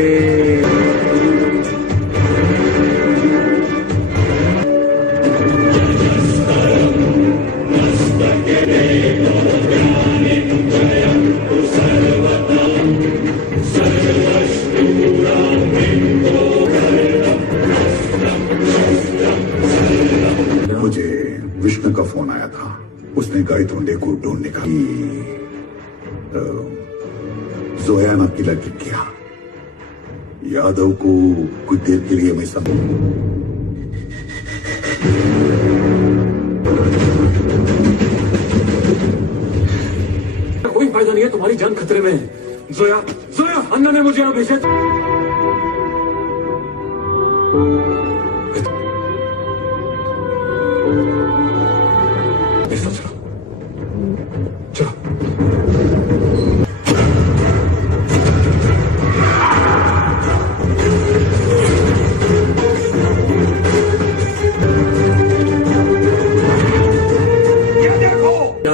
मुझे विष्णु का फोन आया था। उसने गायतोंडे को ढूंढने का जोया ना तिलक किया। यादव को कुछ देर के लिए मैं कोई फायदा नहीं है, तुम्हारी जान खतरे में है। जोया, जोया, अन्ना ने मुझे यहाँ भेजा। ऐसा चलो, चलो।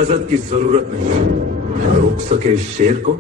इजाजत की जरूरत नहीं, रोक सके शेर को।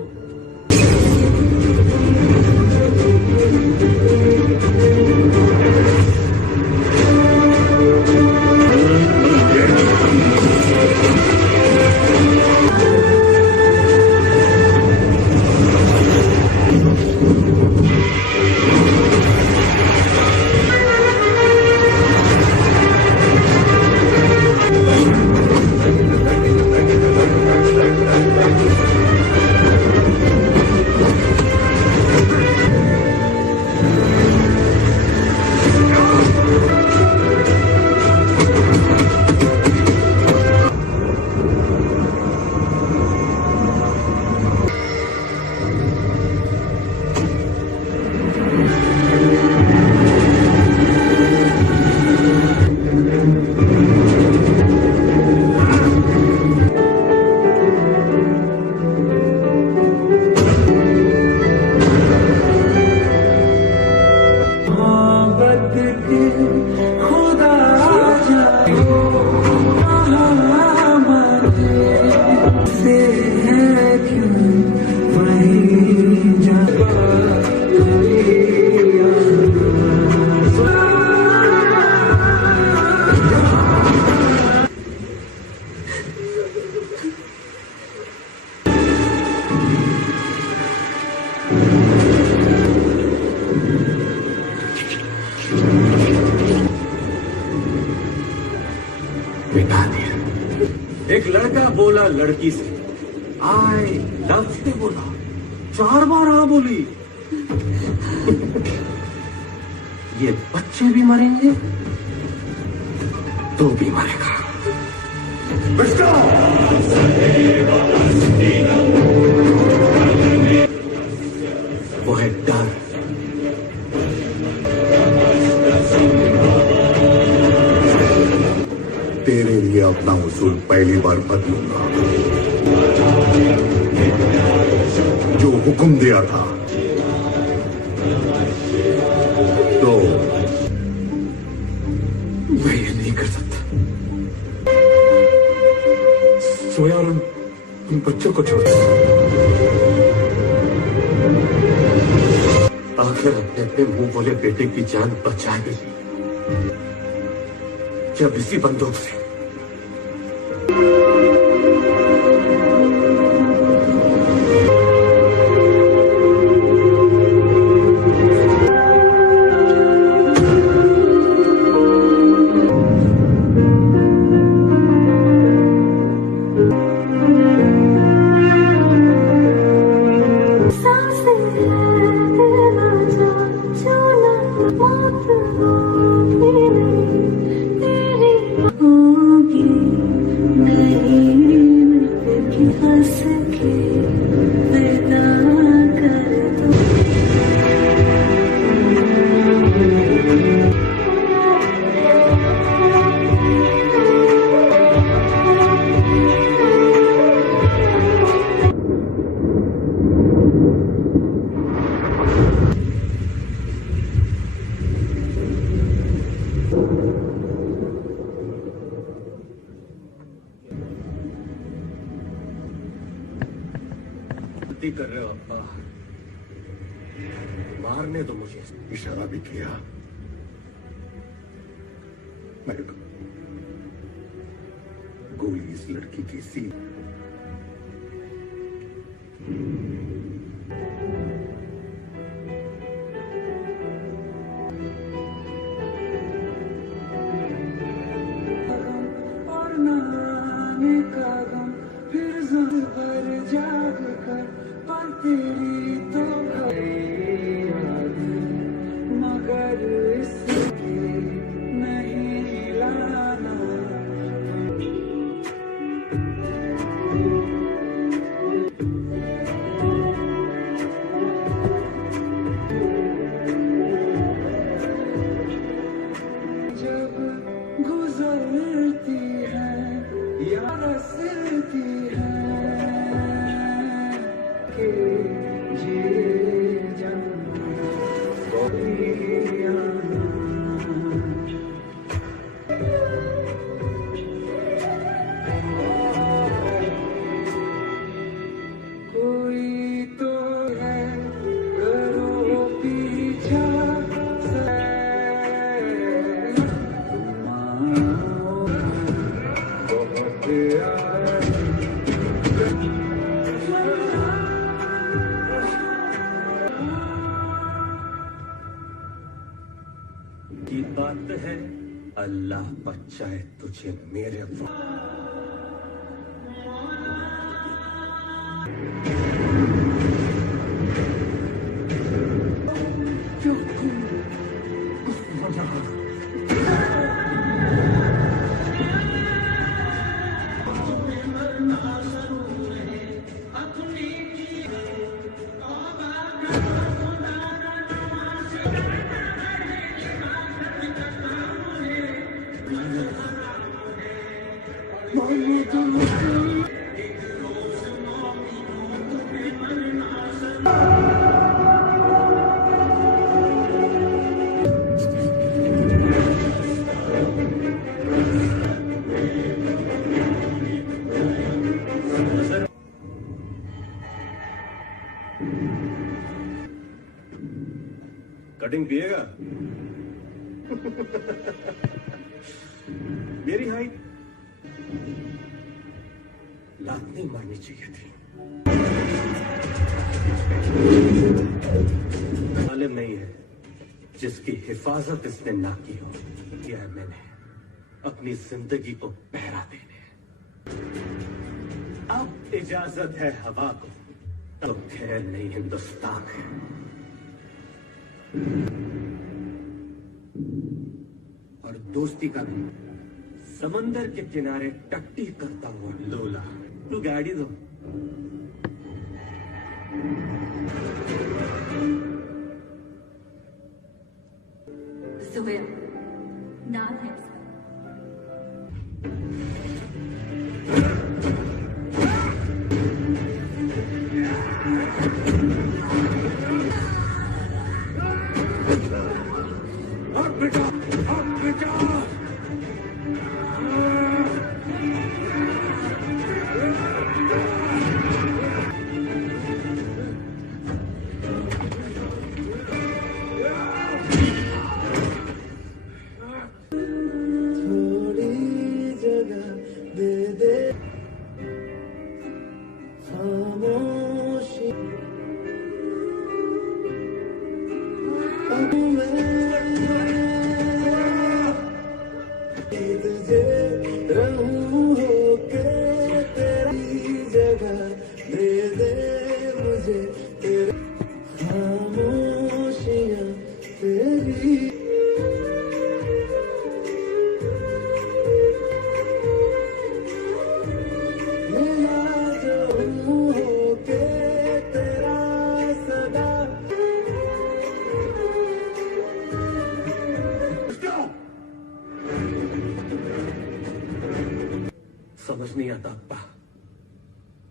मिटा दिया। एक लड़का बोला लड़की से आई लव यू बोला, 4 बार हाँ बोली। ये बच्चे भी मरेंगे, तू भी मरेगा। वो है डर। तेरे लिए अपना उसूल पहली बार बदलूंगा। जो हुक्म दिया था तो मैं ये नहीं कर सकता। सोया और उन बच्चों को छोड़ दो। आखिर अपने अपने मुंह बोले बेटे की जान बचा ही ली, जब इसी बंदूक से। कर रहे हो अब्बा, मारने दो मुझे। इशारा भी किया। मैं गोली इस लड़की की सीने तेरी तो की बात है, अल्लाह बचाए तुझे मेरे कटिंग पिएगा? मेरी हाइट लात नहीं मारनी चाहिए थी। मालूम नहीं है जिसकी हिफाजत इसने ना की हो, किया है मैंने अपनी जिंदगी को पहरा देने। अब इजाजत है हवा को, तो खैर नहीं हिंदुस्तान है। और दोस्ती का भी समंदर के किनारे टट्टी करता हुआ लोला, तू गाड़ी दो। जोया नाम है उसका। समझ नहीं आता अब्बा,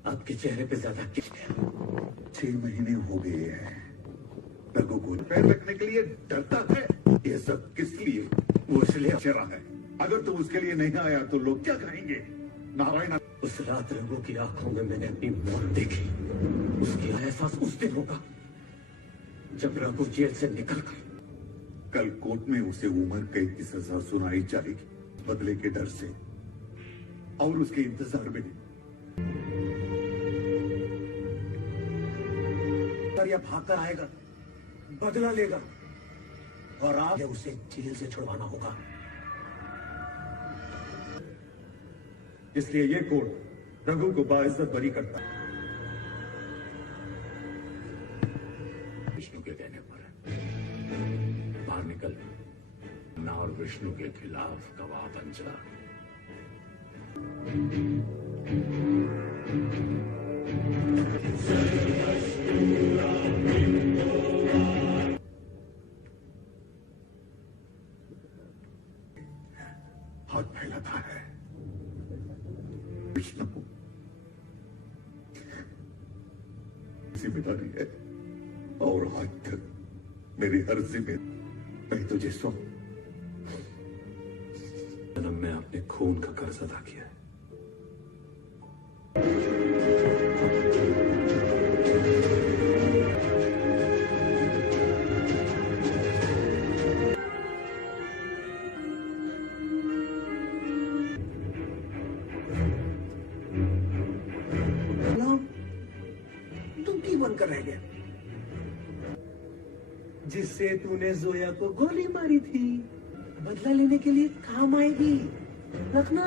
आपके चेहरे पे ज्यादा किस गया। 6 महीने हो गए हैं। रघु को पैर रखने के लिए डरता है। ये सब किस लिए? वो इसलिए चेहरा है। अगर तुम उसके लिए नहीं आया तो लोग क्या कहेंगे? नारायण। उस रात रघु की आंखों में मैंने अपनी मौत देखी। उसकी एहसास उस दिन होगा जब रघु जेल से निकल कर। कल कोर्ट में उसे उम्र कैद की सजा सुनाई जाएगी, बदले के डर से और उसके इंतजार में। या भागकर आएगा, बदला लेगा, और आप उसे जेल से छुड़वाना होगा। इसलिए ये कोर्ट रघु को बाइज्जत बरी करता है। विष्णु के कहने पर बाहर निकल ना और विष्णु के खिलाफ गवाह बन जा। हाथ फैलाता है विष्णु। जिम्मेदारी है और आज तक मेरी हर जिम्मेदारी मैं तुझे सौंप। जन्म में आपने खून का कर्ज अदा किया है। तुम की बनकर रह गया? जिससे तूने जोया को गोली मारी थी, बदला लेने के लिए काम आएगी, रखना।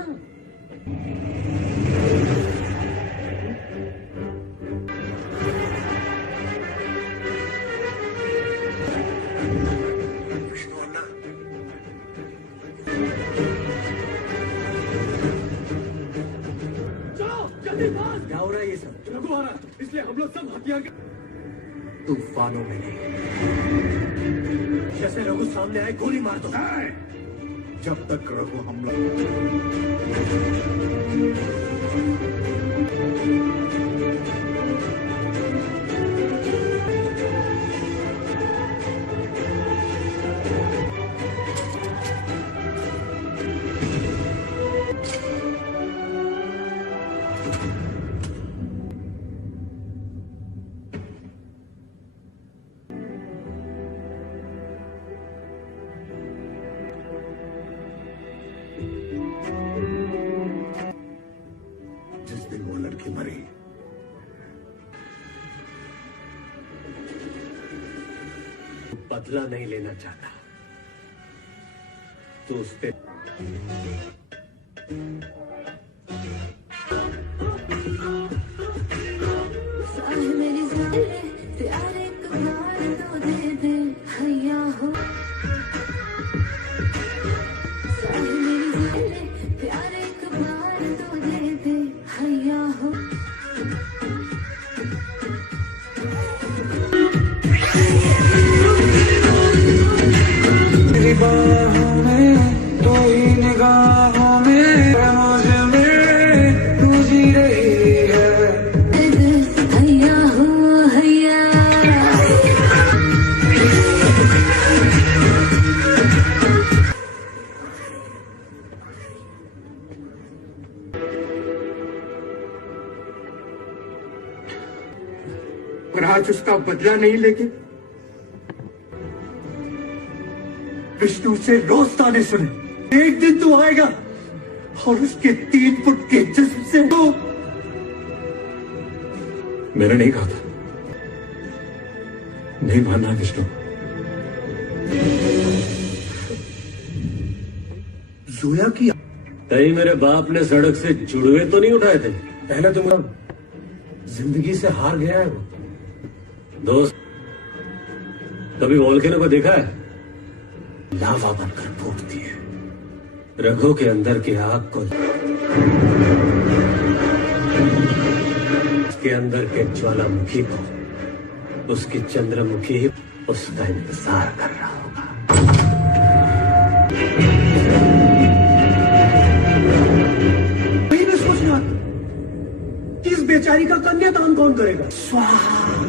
क्या हो रहा है ये सब? रघु आ रहा है, इसलिए हम लोग सब हथियार के तूफानों में नहीं, जैसे रघु सामने आए गोली मार दो। नहीं, जब तक रघु हमला जिस दिन वो लड़की मरी, बदला नहीं लेना चाहता तो उस पे साह मेरी जान प्यार एक बार तो दे दे हैया हो साह मेरी जान प्यार एक बार तो दे दे हैया हो बाहों में तो ही निगाहों में मुझ में तू जी रही है। दे दे हैया हो हैया और आज उसका बदला नहीं लेके विष्णु से रोज ताने सुने। एक दिन तू आएगा और उसके 3 फुट के जिस्म से तो मैंने नहीं कहा था, नहीं मानना विष्णु। जोया की कहीं मेरे बाप ने सड़क से जुड़वे तो नहीं उठाए थे? पहले तो मेरा जिंदगी से हार गया है वो। दोस्त, कभी वॉल्केनो को देखा है? लावा बनकर फूटती है। रघु के अंदर की आग को, उसके अंदर के ज्वालामुखी को, उसकी चंद्रमुखी उसका इंतजार कर रहा होगा। वही मैं सोच रहा था कि इस बेचारी का कन्यादान कौन करेगा। स्वाहा।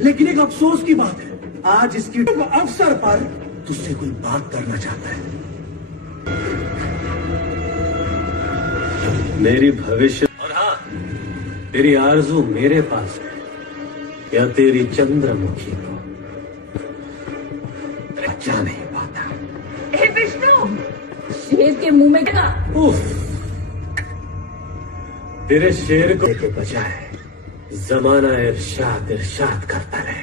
लेकिन एक अफसोस की बात है, आज इसकी अवसर पर तुझसे कोई बात करना चाहता है। मेरी भविष्य और हाँ, तेरी आरज़ू मेरे पास है या तेरी चंद्रमुखी को बचा नहीं पाता। हे विष्णु, शेर के मुंह में क्या? उफ, तेरे शेर को के बजाय जमाना इरशाद इरशाद करता रहे।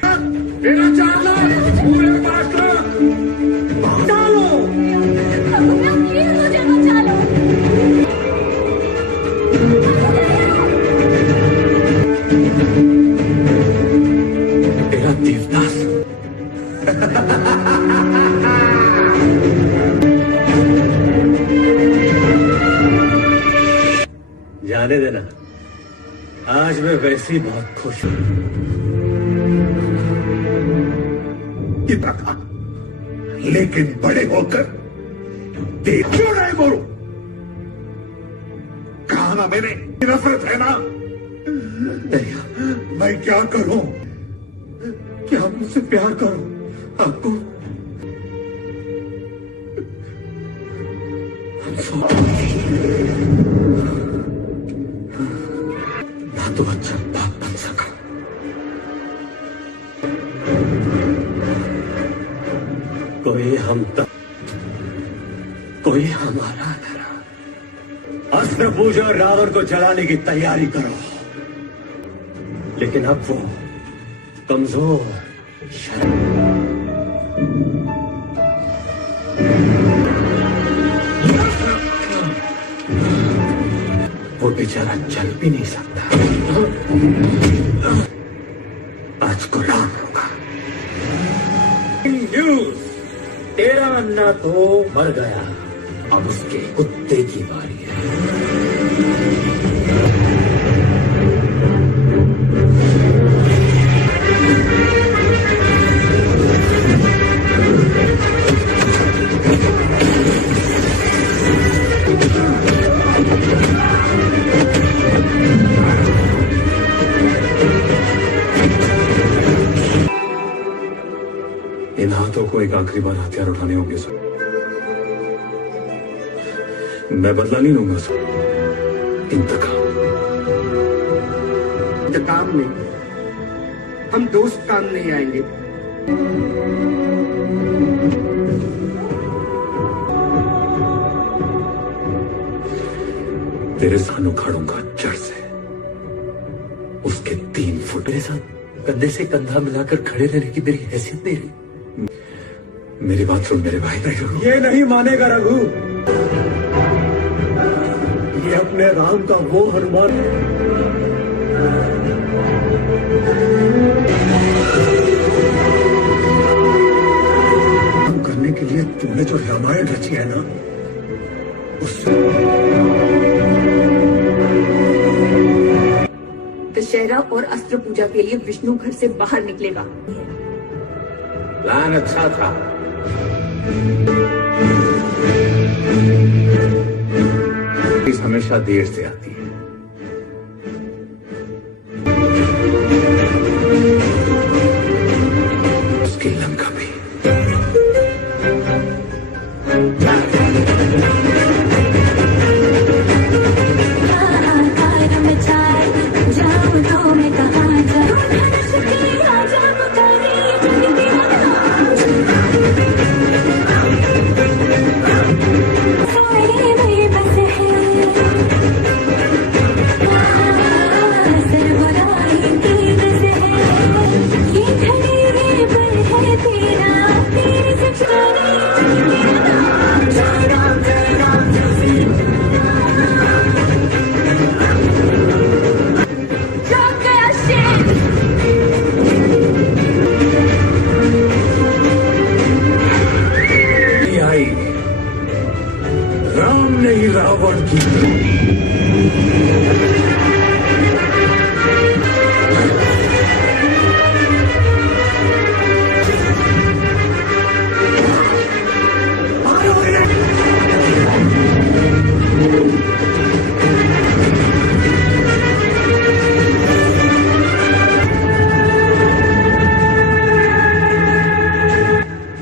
तेरा देवदास जाने देना, आज मैं वैसे ही बहुत खुश हूं। इतना था, लेकिन बड़े होकर देख क्यों नहीं बोलूं? कहा ना मैंने, नफरत है ना। मैं क्या करूं? क्या आप मुझसे प्यार करो? आपको ना तो अच्छा बाप बन सका, कोई हम तक, कोई हमारा न रहा। अस्त्र पूजा और रावण को जलाने की तैयारी करो, लेकिन अब वो कमजोर, बेचारा चल भी नहीं सकता। आज को राम होगा। न्यूज, तेरा अन्ना तो मर गया, अब उसके कुत्ते की बारी है। इन हाथों को एक आखिरी बार हथियार उठाने होंगे सर। मैं बदला नहीं लूंगा सर। इंतकाम नहीं, हम दोस्त काम नहीं आएंगे। तेरे साथ उखाड़ूंगा जड़ से, उसके 3 फुट। मेरे साथ कंधे से कंधा मिलाकर खड़े रहने की मेरी हैसियत नहीं रही। मेरी बात सुन मेरे भाई। ये नहीं मानेगा रघु, ये अपने राम का वो हनुमान है। काम करने के लिए तूने जो रामायण रची है ना, उससे दशहरा और अस्त्र पूजा के लिए विष्णु घर से बाहर निकलेगा। प्लान अच्छा था, हमेशा देर से आती है। उसकी लंका भी। जाऊं तो मैं कहाँ जाऊं, राम ने ही रावण की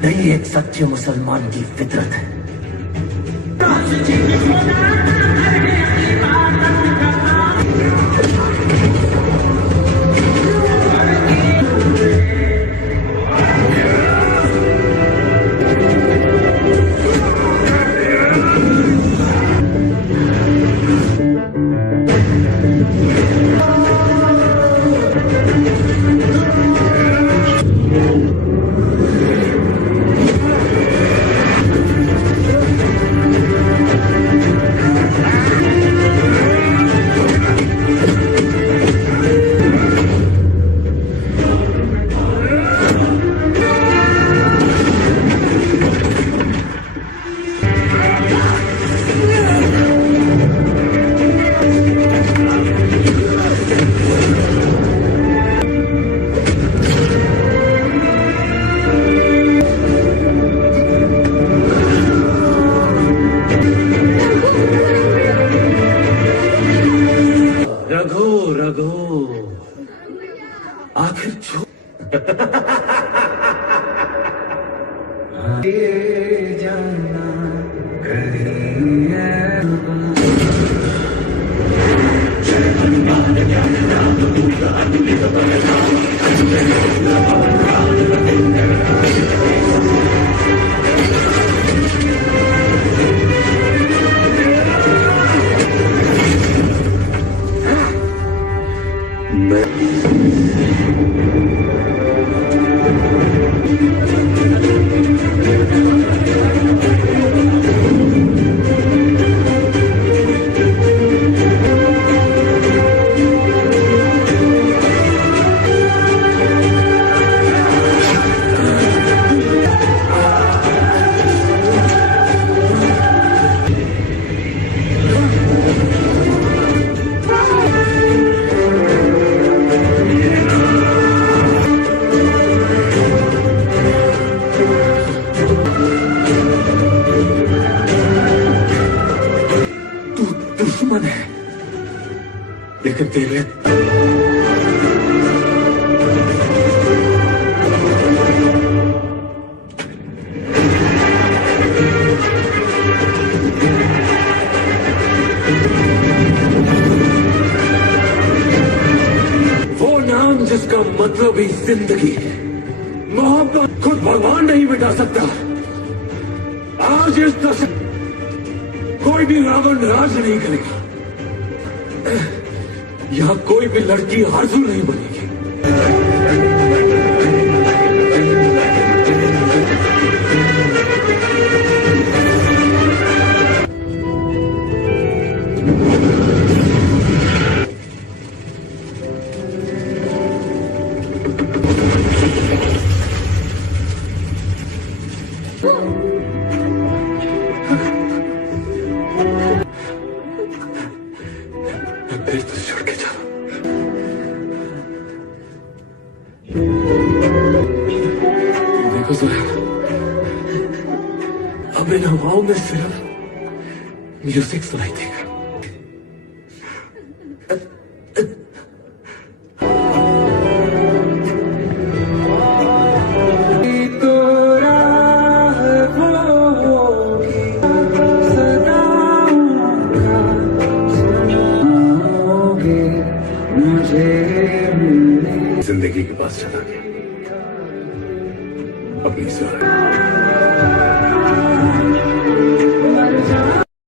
नहीं, एक सच्चे मुसलमान की फितरत है। लेकिन तेरे वो नाम जिसका मतलब ही जिंदगी है, मोहब्बत खुद भगवान नहीं मिटा सकता। आज इस दशक कोई भी रावण राज नहीं करेगा, यहां कोई भी लड़की आरज़ू नहीं बनेगी। मैं फिर तो छोड़ के जा। देखो जोया, अब इन हवाओं में सिर्फ म्यूजिक सुनाई देगा। जिंदगी के पास चला गया अपनी सर